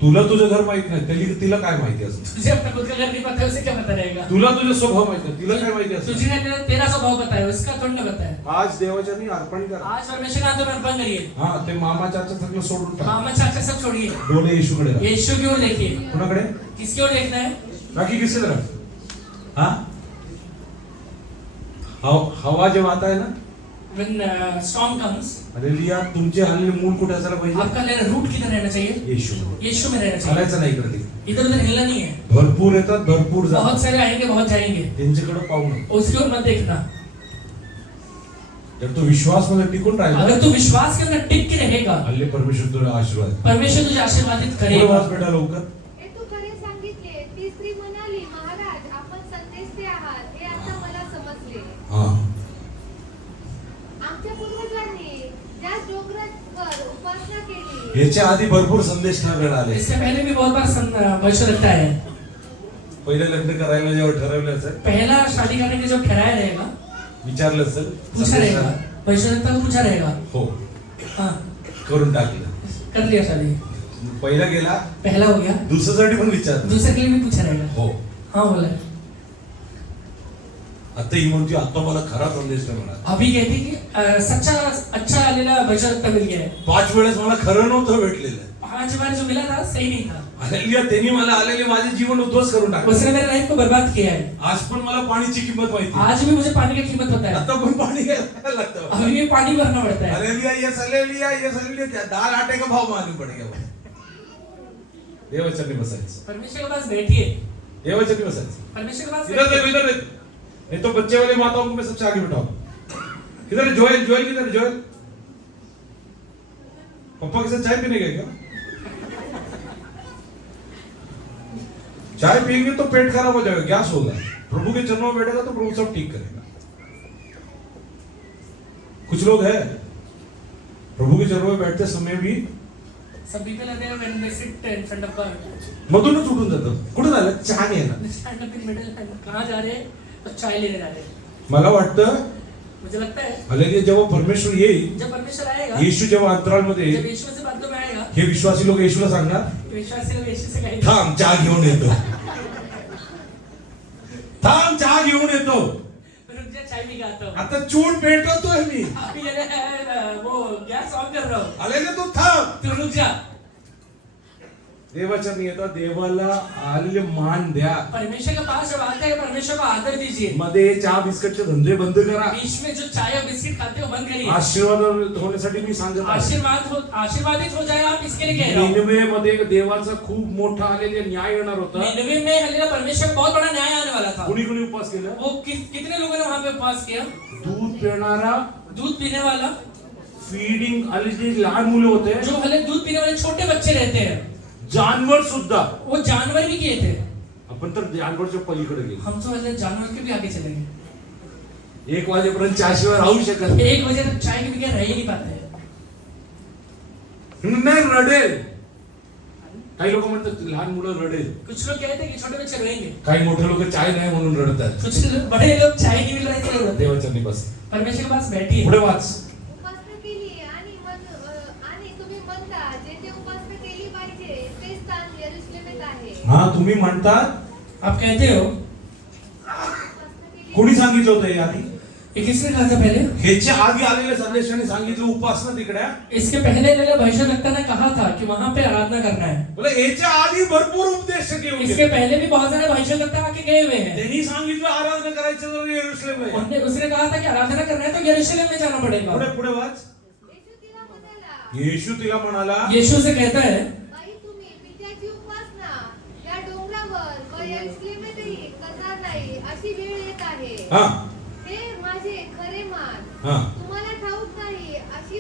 तुला तुझं घर माहित नाही, तिला काय माहिती असं. तुझे अपना खुद का घर नहीं पता है, उसे क्या पता रहेगा? तुला तुझा स्वभाव माहित नाही, तिला काय माहिती असं. तुझे तेरा स्वभाव पता है, उसका थोड़ी ना पता है। आज देवाच्या नाही अर्पण करा. आज परमेश्वर का आंदोलन अर्पण करिए, हा ते मामाच्या सगळं सोडून टाक. मामा चाचा सब छोड़िए, डोळे येशूकडे राहा. यीशु की ओर देखिए। कुणाकडे? किसकी ओर देखना है? बाकी किससे राहा. हा हवा जेव्हा आता है ना, When storm comes, हालेलुया तुमचे हालेलुया मूळ कुठे असायला पाहिजे? आपका लेना रूट किधर रहना चाहिए? येशू. यीशु में रहना चाहिए, चालायचं नाही इकडे. इधर उधर हिलना नहीं है। भरपूर येतात, भरपूर जातात, बहुत सारे आएंगे, बहुत जाएंगे, त्यांच्याकडे पाहू नये. उसकी ओर मत देखना। जर तू विश्वास मध्ये टिकून राहिला, अगर तू विश्वास के अंदर टिक के रहेगा, हल्ले परमेश्वर तुला आशीर्वाद. परमेश्वर तुझे आशीर्वादित पुढे करेगा। वाच बेटा लवकर. हे तू खरे सांगितले. ती स्त्री म्हणाली, महाराज आपण संदेशचे आहात हे आता मला समजले. हा आमच्या पूर्वजांनी ज्या डोंगरावर उपासना केली याच्या आधी भरपूर संदेश ना वेळ आले. इससे पहले भी बहुत बार वचन लगता है। पहिले लग्न करायला जेव्हा ठरवलं असेल, पहला शादी करने के जो ठहराया रहेगा, विचारलं असेल, पूछा रहेगा, वचन लगता है पूछा रहेगा, हो हाँ करून टाकलं. कर लिया शादी, पहिला गेला, पहला हो गया, दुसऱ्यासाठी पण विचार, दूसरे के लिए भी पूछा रहेगा, हो. हाँ बोला। आता ही म्हणते आता मला खरा संदेश नाही मिळाला. अभी कहती कि सच्चा अच्छा लेना वचन लगता मिल गया है। 5 वेळेस मला खरं नव्हतं भेटलेलं. 5 बार जो मिला था सही नहीं था, हालेलुया त्यांनी मला आलेले माझे जीवन उद्ध्वस्त करून टाकलं. उसने मेरे लाइफ को बर्बाद किया है। आज पण मला पाणीची किंमत माहिती आहे. आज भी मुझे पानी की कीमत पता है, आता पण पाणी घ्यायला लागतं. अभी भी पानी भरना पड़ता है। हालेलुया ये हालेलुया क्या दाल आटे का भाव मालूम पड़ेगा. देवचरणी बसायचं, परमेश्वर के पास बैठिए, देवचरणी बसायचं. परमेश्वर के पास इधर बैठिए। देखो, इधर देखो. नहीं तो बच्चे वाले माताओं को मैं सबसे आगे बिठाओ. किधर है जोएल? जोएल किधर है? जोएल पापा के साथ चाय पीने गए क्या? चाय पिएंगे तो पेट खराब हो जाएगा, गैस होगा. प्रभु के चरणों में बैठेगा तो प्रभु सब ठीक करेगा. कुछ लोग हैं प्रभु के चरणों में बैठते समय भी Some people are there when they sit in front of God. मधूनच उठून जातं. कुठं झालं? चहा घ्यायला. They stand up in middle and कहाँ जा रहे हैं? तो चाय लेने जा रहे हैं। मला वाटतं मुझे लगता है हालेलुया जेव्हा परमेश्वर येईल, जब परमेश्वर आएगा, येशू जेव्हा अंतराळमध्ये जब येईल, यीशु से बादलों में आएगा, हे विश्वासी लोक येशूला सांगणार विश्वासी लोग यीशु से कहेंगे थांब चहा घेऊन येतो थांब चहा घेऊन येतो रुक जा चाय भी खाता हूँ आता चूल पेटवतोय मी अभी वो गैस ऑन कर रहा हूँ आले ना तू थांब तू रुक जा देवाच्या मी येतो देवाला आलेले मान द्या परमेश्वर के पास जब आते हैं परमेश्वर को आदर दीजिए मध्ये चहा बिस्किटचे धंदे बंद करा बीच में जो चाय और बिस्किट खाते हो बंद करिए आशीर्वाद होण्यासाठी मी सांगत आहे आशीर्वादित हो जाए आप इसके लिए कह रहा हूँ निनवे मध्ये देवाचा खूप मोठा आलेले न्याय येणार होता निनवे में हल्लेलुया परमेश्वर का बहुत बड़ा न्याय आने वाला था कुणी कुणी उपवास केला वो कितने लोगों ने वहां पे उपवास किया दूध पिणारा दूध पीने वाला फीडिंग आले जे लहान मुलं होते जो हले दूध पीने वाले छोटे बच्चे रहते हैं जानवर सुद्धा वो जानवर भी किए थे आपण तर जानवरच्या पलीकडे गेलो हम तो हले जानवर के भी आगे चले गए 1 वाजेपर्यंत चहाशिवाय राहू शकत नाही. 1 बजे तक चाय के बिना रह ही नहीं पाते नाही रडेल काही लोक म्हणतात लहान मुलं रडेल कुछ लोग कहते हैं कि छोटे बच्चे रोएंगे काही मोठे लोक चाय नाही म्हणून रडतात कुछ बड़े लोग चाय नहीं मिल रहे थे रोते हैं। देवाच्या निवास परमेश्वर के पास बैठिए पुढे वाच उपासना केली आणि तुम्ही म्हणता जेथे उपासना केली पाहिजे ते स्थान यरूशलेमेत आहे. हा तुम्ही म्हणतात आप कहते हो उपासना केली कोणी सांगितलं होतं हे आधी ये किसने कहा था पहले ह्याच्या आधी आलेल्या संदेशाने सांगितलं उपासना तिकडे इसके पहले भविष्यवक्ता ने कहा था कि वहां पे आराधना करना है बोले ह्याच्या आधी भरपूर उपदेश घेऊन इसके पहले भी बहुत सारे भविष्यवक्ता आके गए हुए हैं त्यांनी सांगितलं आराधना करायचं तर यरूशलेम उसने कहा था कि आराधना करना है तो यरूशलेम में जाना पड़ेगा पुढे पुढे वाच येशू तिला म्हणाला, येशू तिला म्हणाला यीशु से कहता है बाई तुम्ही पित्याची उपासना या डोंगरावर व यरूशलेमेतही करणार नाही अशी वेळ येत आहे. हा हे माझे खरे मान हा तुम्हाला ठाऊक नाही अशाची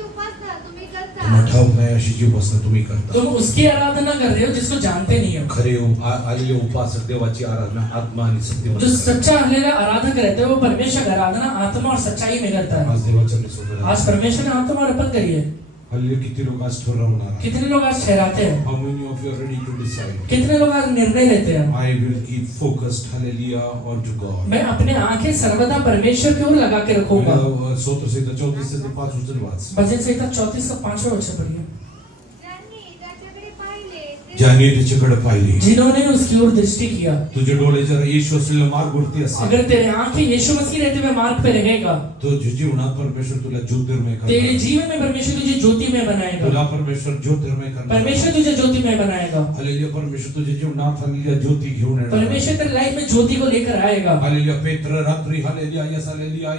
उपासना तुम्ही करता. तुम्हाला ठाऊक नाही अशी जी उपासना तुम्ही करता तुम उसकी आराधना कर रहे हो जिसको जानते नहीं हो खरे आलेले उपासक देवाची आराधना आत्मा आणि सत्य जो सच्चा हल्लेला आराधक रहते हैं वो परमेश्वर की आराधना आत्मा और सच्चाई में करता है. आज देवाच्या निसर्गात आज परमेश्वर ने आत्मा अर्पण करी है. हल्ली किती लोक आज ठरवणार कितने लोग आज ठहराते हैं how many of you are ready to decide कितने लोग आज निर्णय लेते हैं I will keep focused hallelujah onto God. मैं अपने आंखें सर्वदा परमेश्वर की ओर लगा के रखूंगा. सोतो से 34 से 5 वचन वाच भजन संहिता 34 का 5वां वचन पढ़िए. ज्यांनी त्याच्याकडे पाहिले ते ज्याने त्याच्याकडे पाहिली जिन्होंने उसकी ओर दृष्टी किया. तुझे डोळे जर येशू असलेल्या मार्गवरती असेल अगर तेरे आंखें यीशु मसीह रहते हुए मार्ग पे रहेगा तो जीवनात परमेश्वर तुला ज्योतिर्मय तेरे करणार जीवन में परमेश्वर तुझे ज्योति में बनाएगा. तुला परमेश्वर ज्योतिर्मय करणार परमेश्वर तुझे ज्योति में बनाएगा. हालेलुया परमेश्वर तुझ्या जीवनात हालेलुया ज्योती घेऊन येणार परमेश्वर तेरे लाइफ में ज्योति को लेकर आएगा. हालेलुया पेत्र रात्री हालेलुया यस हालेलुया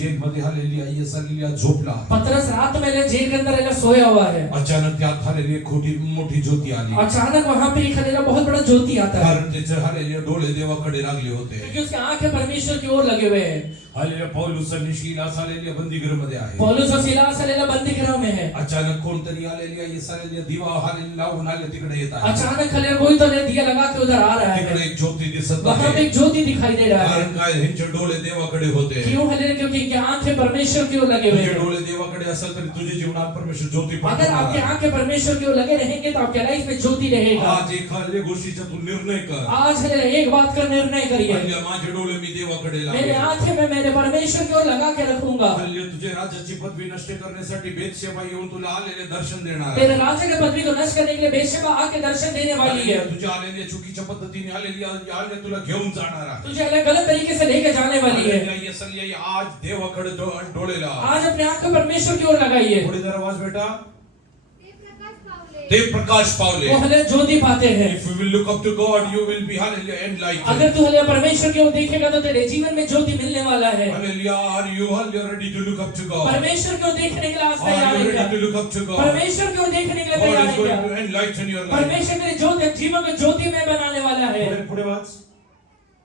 जेल मध्ये हालेलुया यस हालेलुया झोपला पतरस रात में जेल के अंदर सोया हुआ है. अचानक त्यात हालेलुया खोटी मोठी ज्योती आली अचानक वहां पे एक हल्लेला बहुत बड़ा ज्योति आता है कारण त्याचे हालेलुया डोळे देवाकडे लागले होते क्योंकि उसके आंखें परमेश्वर की ओर लगे हुए हैं. हालेलुया पौलुस आणि शिलास हालेलुया बंदीगृह मध्ये आहे पौलुस और सिलास हल्लेला बंदी गृह में है. अचानक कोणतरी हालेलुया यस हालेलुया दिवा हालेलुया लावून आले तिकडे येत आहे अचानक हल्लेला कोई तो दिया लगा के उधर आ रहा तिकडे है. एक ज्योती दिसत वहां पे आहे एक ज्योति दिखाई दे रहा है. कारण काय ह्यांचे डोळे देवाकडे होते क्यों हल्लेला? क्योंकि इनकी आंखें परमेश्वर की ओर लगे हुए तुझे हैं. डोळे देवाकडे असेल तरी तुझ्या जीवनात परमेश्वर ज्योती अगर आपकी पाठवणार आंखें परमेश्वर की ओर लगे रहेंगे तो आपके लाइफ में ज्योति रहेगा. आज एखाद्या गोष्टीचा तू निर्णय कर आज हल्लेला एक बात का निर्णय करिए. हालेलुया माझे डोळे मी देवाकडे मेरे लावले आंखें में मैंने परमेश्वर की ओर लगा के रखूंगा. हालेलुया तुझे राजाची पदवी नष्ट करण्यासाठी बेतशेबा येऊन तुला आलेले दर्शन देणार तेरे राजा के पदवी को नष्ट करने के लिए बेशेबा आके दर्शन देने वाली हालेलुया है. तुझ्या आलेल्या चुकीच्या पद्धतीने आलेल्या तुला घेऊन जाणार आहे तुझे अलग गलत तरीके से लेके जाने वाली है. हालेलुया येसलिया आज देवाकडे डोळे लाव आज अपने आंखें परमेश्वर की ओर लगाइए. थोडी जरा आवाज बेटा ते प्रकाश पावले. ते प्रकाश पावले वो हले ज्योति पाते हैं. If you will look up to God, you will be hallelujah enlightened. अगर तू हले परमेश्वर की ओर देखेगा तो तेरे जीवन में ज्योति मिलने वाला है. Hallelujah, are you hallelujah ready to look up to God? परमेश्वर की ओर देखने के लिए आज Are तैयार you है क्या? ready to look up to God? परमेश्वर की ओर देखने के लिए God तैयार is है going क्या? to enlighten your life. परमेश्वर तेरे ज्योति जीवन को ज्योति में बनाने वाला है. पुढे वाच.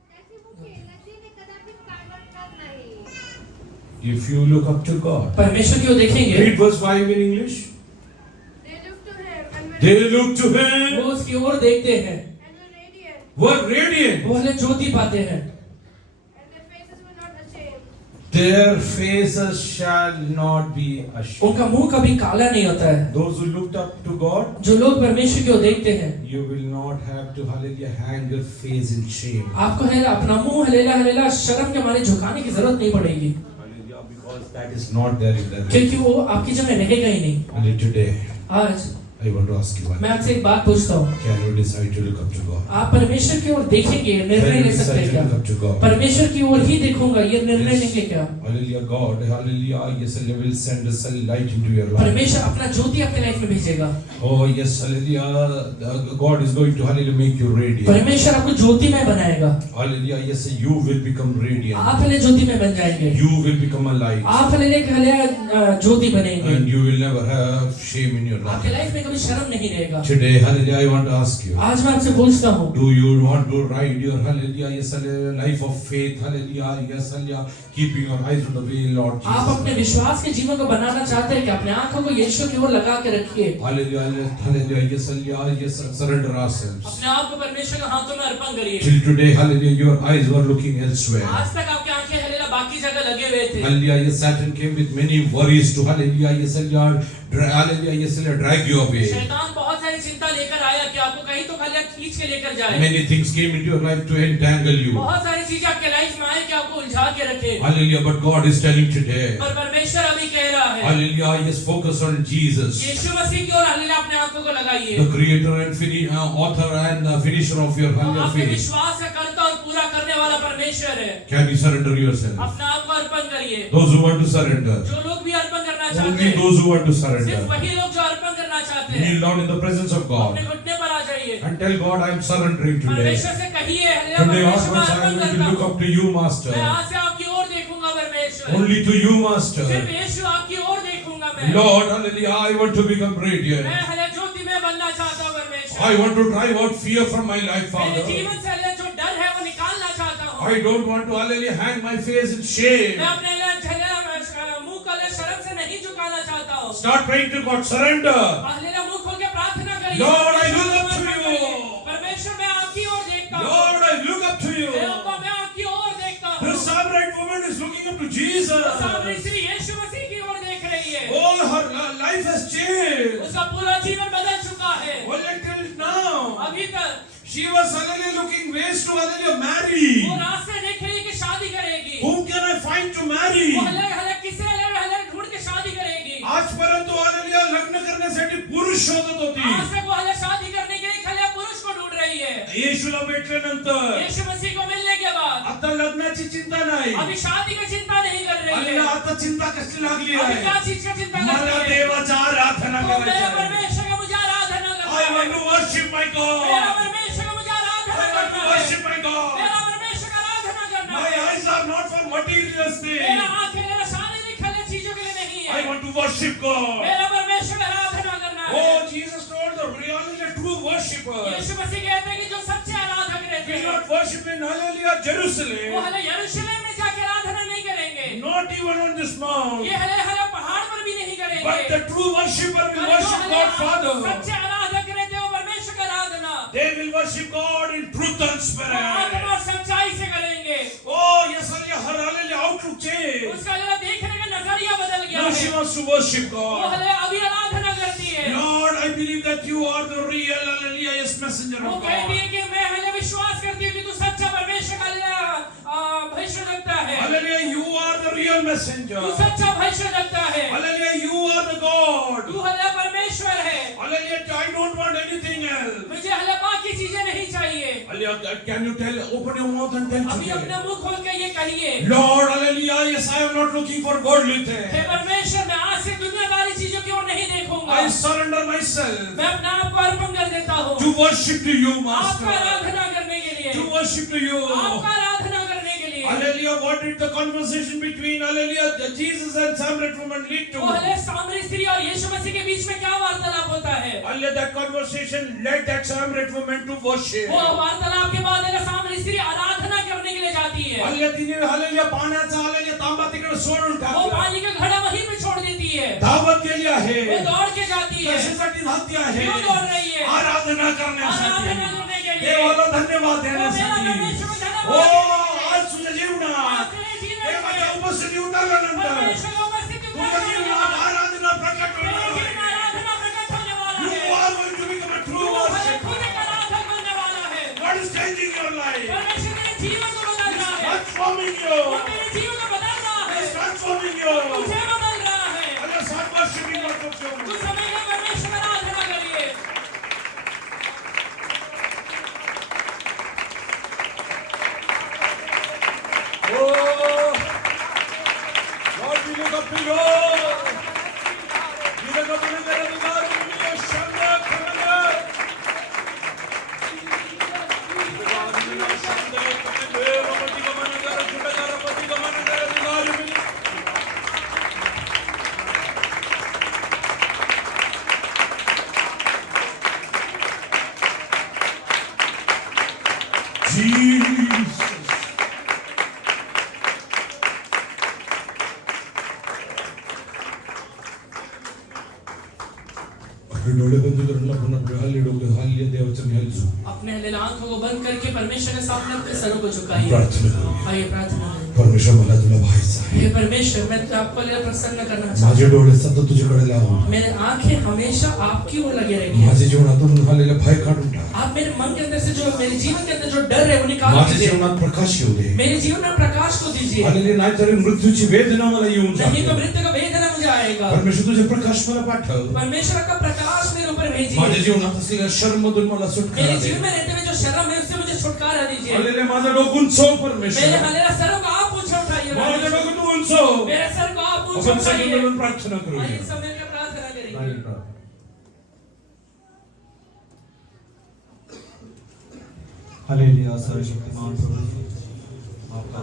त्याची मुखे लज्जेने कदाचित काळवटणार नाही. If you look up to God. परमेश्वर की ओर देखेंगे. Read verse 5 in English. They look to him and They look to वो Him, उसकी ओर देखते हैं. were radiant, were radiant. वो हले ज्योति पाते हैं. and their faces were not ashamed. Their faces shall not be ashamed. उनका मुंह कभी काला नहीं होता है. Those who looked up to God, जो लोग परमेश्वर की ओर देखते हैं you will not have to hallelujah hang your face in shame. आपको है अपना मुंह हलेला हलेला शर्म के मारे झुकाने की जरूरत नहीं पड़ेगी. Hallelujah, because because that is not there in their life. क्योंकि वो आपकी जगह रहेगा ही नहीं। And today, आज I want to ask you one. मैं आपसे एक बात पूछता हूँ, Can you decide to look up to God? आप परमेश्वर की ओर देखेंगे, निर्णय Can you ले सकते decide हैं to क्या? look up to God? परमेश्वर की ओर ही देखूंगा, ये निर्णय Yes. लेंगे क्या? Hallelujah, God. Hallelujah. Yes, Hallelujah will send us a light into your life. परमेश्वर अपना ज्योति आपके लाइफ में भेजेगा। Oh, yes, Hallelujah. God is going to, Hallelujah, make you radiant. परमेश्वर आपको ज्योतिमय बनाएगा। Hallelujah. Yes, you will become radiant. आप हले ज्योतिमय बन जाएंगे। You will become a light. आप हले एक ज्योति बनेंगे। And you will never have shame in your आपके life. लाइफ में कभी शर्म नहीं रहेगा। Today, Hallelujah, I want to ask you. आज मैं आपसे पूछता हूँ, Do you want to ride your Hallelujah, yes, Hallelujah, life of faith, Hallelujah, yes, Hallelujah, keeping your eyes on the way, Lord आप Jesus. अपने विश्वास के जीवन को बनाना चाहते हैं कि अपने आंखों को यीशु की ओर लगा के रखिए। Hallelujah, Hallelujah, yes, Hallelujah, yes, surrender ourselves. अपने आप को परमेश्वर के हाथों में अर्पण करिए। Till today, Hallelujah, your eyes were looking elsewhere. आज तक आपके आंखें हलेला बाकी जगह लगे हुए थे। Hallelujah, yes, Satan came with many worries to Hallelujah, yes, Hallelujah, Hallelujah, yes, Hallelujah, drag you away. शैतान बहुत सारी चिंता लेकर आया कि आपको कहीं तो खाली खींच के लेकर जाए। Many things came into your life to entangle you. बहुत सारी चीजें आपके लाइफ में आए कि आपको उलझा के रखे। Hallelujah, but God is telling today, पर परमेश्वर अभी कह रहा है, Hallelujah, yes, focus on Jesus, यीशु मसीह की ओर हलेला अपने आंखों को लगाइए। the creator and author and finisher of your Hallelujah आपके faith. विश्वास का कर्ता और पूरा करने वाला परमेश्वर है। Can you surrender yourself? अपने आप को अर्पण करिए। Those who want to surrender, जो लोग भी अर्पण करना चाहते only हैं, those who want to सिर्फ surrender, वही लोग जो अर्पण करना चाहते हैं, kneel down in the presence of God अपने घुटने पर आ जाइए। and tell God, I am surrendering today. परमेश्वर से कहिए, हलेला Today परमेश्वर मैं onwards I अर्पण am going करता to look हूँ। up to you, Master. मैं आज से आपकी ओर देखूंगा परमेश्वर। Only to you, Master. सिर्फ यीशु आपकी ओर देखूंगा मैं। Lord, Hallelujah, I want to become radiant. मैं हले ज्योति में बनना चाहता हूँ परमेश्वर। I want to drive out fear from my life, मेरे Father. जीवन से हले जो डर है वो निकालना चाहता हूँ। I don't want to, Hallelujah, hang my face in shame. मैं अपने मुंह को हले शर्म से नहीं झुकाना चाहता हूँ। Start praying to God, surrender. हलेला मुंह खोल के प्रार्थना करिए। Lord, I look up to you. परमेश्वर मैं आपकी ओर देखता हूँ। Lord, I look up to you. मैं आपकी ओर देखता हूँ। This Samaritan woman is looking up to Jesus. सामने श्री यीशु मसीह की ओर देख रही है। All her life has changed. उसका पूरा जीवन बदल चुका है। Only till now, अभी तक she was Hallelujah looking ways to Hallelujah marry. वो रास्ते देख रही है कि शादी करेगी। Whom can I find to marry? वो हले किसे हले ढूंढ के शादी करेगी। आजपर्यंत Hallelujah लग्न करण्यासाठी पुरुष शोधत होती. आज तक वो हले शादी करने के लिए खाली पुरुष को ढूंढ रही है। येशूला भेटल्यानंतर यीशु मसीह को मिलने के बाद आता लग्नाची चिंता नाही. अभी शादी की चिंता नहीं कर रही आणि है। आता चिंता कसली लागली अभी आहे? क्या चीज का चिंता कर मला रही है? देवाचा आराधना तो मेरा करायची आहे. परमेश्वर का मुझे आराधना करना I है। want to worship my God. मेरा परमेश्वर का मुझे आराधना I want करना to है। worship my God. मेरा परमेश्वर का आराधना करना My है। eyes are not for material मेरा things. आंखें मेरा शारीरिक खले चीजों के लिए नहीं I है। want to worship God. मेरा परमेश्वर का आराधना करना है। Oh, Jesus told the really true worshippers यीशु मसीह कहते हैं कि जो सच्चे आराधक रहते will हैं, not worship in Hallelujah वो Jerusalem, हले यरूशलेम में जाकर आराधना नहीं करेंगे। not even on this mount, ये हले हले पहाड़ पर भी नहीं करेंगे। but the true worshipper will पर जो worship हले God Father. सच्चे आराधक रहते हैं वो परमेश्वर का आराधना They will worship God in truth and वो spirit. आत्मा और सच्चाई से करेंगे। Oh, yes, Hallelujah, outlook change. उसका जो देखने का नजरिया बदल गया Now she है। wants to worship वो God. हले अभी आराधना करती है। Lord, I believe that you are the real Hallelujah, yes, messenger वो of कहती God. है कि मैं हले विश्वास करती हूँ कि तू सच्चा परमेश्वर का भविष्यवक्ता है। Hallelujah, you are the real messenger. तू सच्चा भविष्यवक्ता है। Hallelujah, you are the God. तू हले परमेश्वर है। Hallelujah, I don't want anything else. मुझे हले बाकी चीजें नहीं चाहिए। Hallelujah, can you tell, open your mouth and tell अभी अपने today. मुंह खोल के ये कहिए, Lord, Hallelujah, yes, I am not looking for worldly हे things. परमेश्वर मैं आज से दुनियादारी चीजों की ओर नहीं देखूंगा। I surrender myself मैं अपने आप को अर्पण कर देता हूँ to worship to you, आपका Master. आराधना करने के लिए। To worship to you. आपका आराधना करने के लिए। Hallelujah, what did the conversation between Hallelujah, Jesus and Samaritan woman lead to? वो हले सामरी स्त्री और यीशु मसीह के बीच में क्या वार्तालाप होता है? Hallelujah, that conversation led that Samaritan woman to worship. वो वार्तालाप के बाद हले सामरी स्त्री आराधना करने के लिए जाती है। Hallelujah, तिने Hallelujah, पाण्याचा Hallelujah, तांबा तिकडे सोडून वो टाकला. पानी का घड़ा वहीं पे छोड़ देती है। धावत गेली आहे. वो दौड़ के जाती है। कशासाठी धावती आहे? क्यों दौड़ रही है? आराधना करण्यासाठी. आराधना करने के लिए। देवाला धन्यवाद वो मेरा देण्यासाठी. परमेश्वर को धन्यवाद ओ, देने के लिए। आज तुझ्या जीवनात आज तेरे जीवन देवाच्या में उपस्थिती उतरल्यानंतर परमेश्वर की उपस्थिति तुझ्या उतरने जीवनात वाला है। आराधना प्रकट तेरे होणार जीवन में आहे. आराधना प्रकट होने वाला You है। are going to become a true तू हमें worshipper. खुद एक आराधक बनने वाला है। God is changing your life. परमेश्वर तेरे जीवन को बदल रहा है। Transforming वो you. तेरे जीवन को बदल रहा है। He's transforming you. वो आपले डोळे बंद करून आपण आपले हल्ली डोळे हल्ली देवाचं न्याय झू अपने हल्लेले आंखों को बंद करके परमेश्वर के सामने अपने सरों को झुकाइए। प्रार्थना करूया आइए प्रार्थना करें। परमेश्वर मला तुला पाहायचं आहे हे परमेश्वर, मैं आपको लिए प्रसन्न करना चाहता माझे डोळे सतत तुझ्याकडे लावून हूँ। मेरे आंखें हमेशा आपकी ओर लगे रहेंगे। माझ्या जीवनातून आलेला भय काढून टाक आप मेरे मन के अंदर से जो, मेरे जीवन के अंदर जो डर है वो निकाल माझ्या दीजिए। जीवनात प्रकाश येऊ दे मेरे जीवन में प्रकाश को दीजिए। आलेली नाहीतरी मृत्यूची वेदना मला येऊन नहीं तो जाते मृत्यु का वेदना मुझे आएगा। परमेश्वर तुझे प्रकाश मला पाठव परमेश्वर का प्रकाश मेरे ऊपर भेजिए। माझ्या जीवनात असलेल्या शर्ममधून मला सुटका मेरे दे जीवन में रहते हुए जो शर्म है उससे मुझे छुटकारा दीजिए। आलेले माझं डोकं उंचव मेरे परमेश्वर हलेला सरों को आप ऊंचा उठाइए। माझं डोकं तू उंचव मेरे सर को आप ऊंचा आपण सगळे उठाइए। मिळून प्रार्थना करूया आइए सब मिलकर प्रार्थना करेंगे। नाही प्रार्थना हालेलुया सर्वशक्तिमान प्रभु जी आपका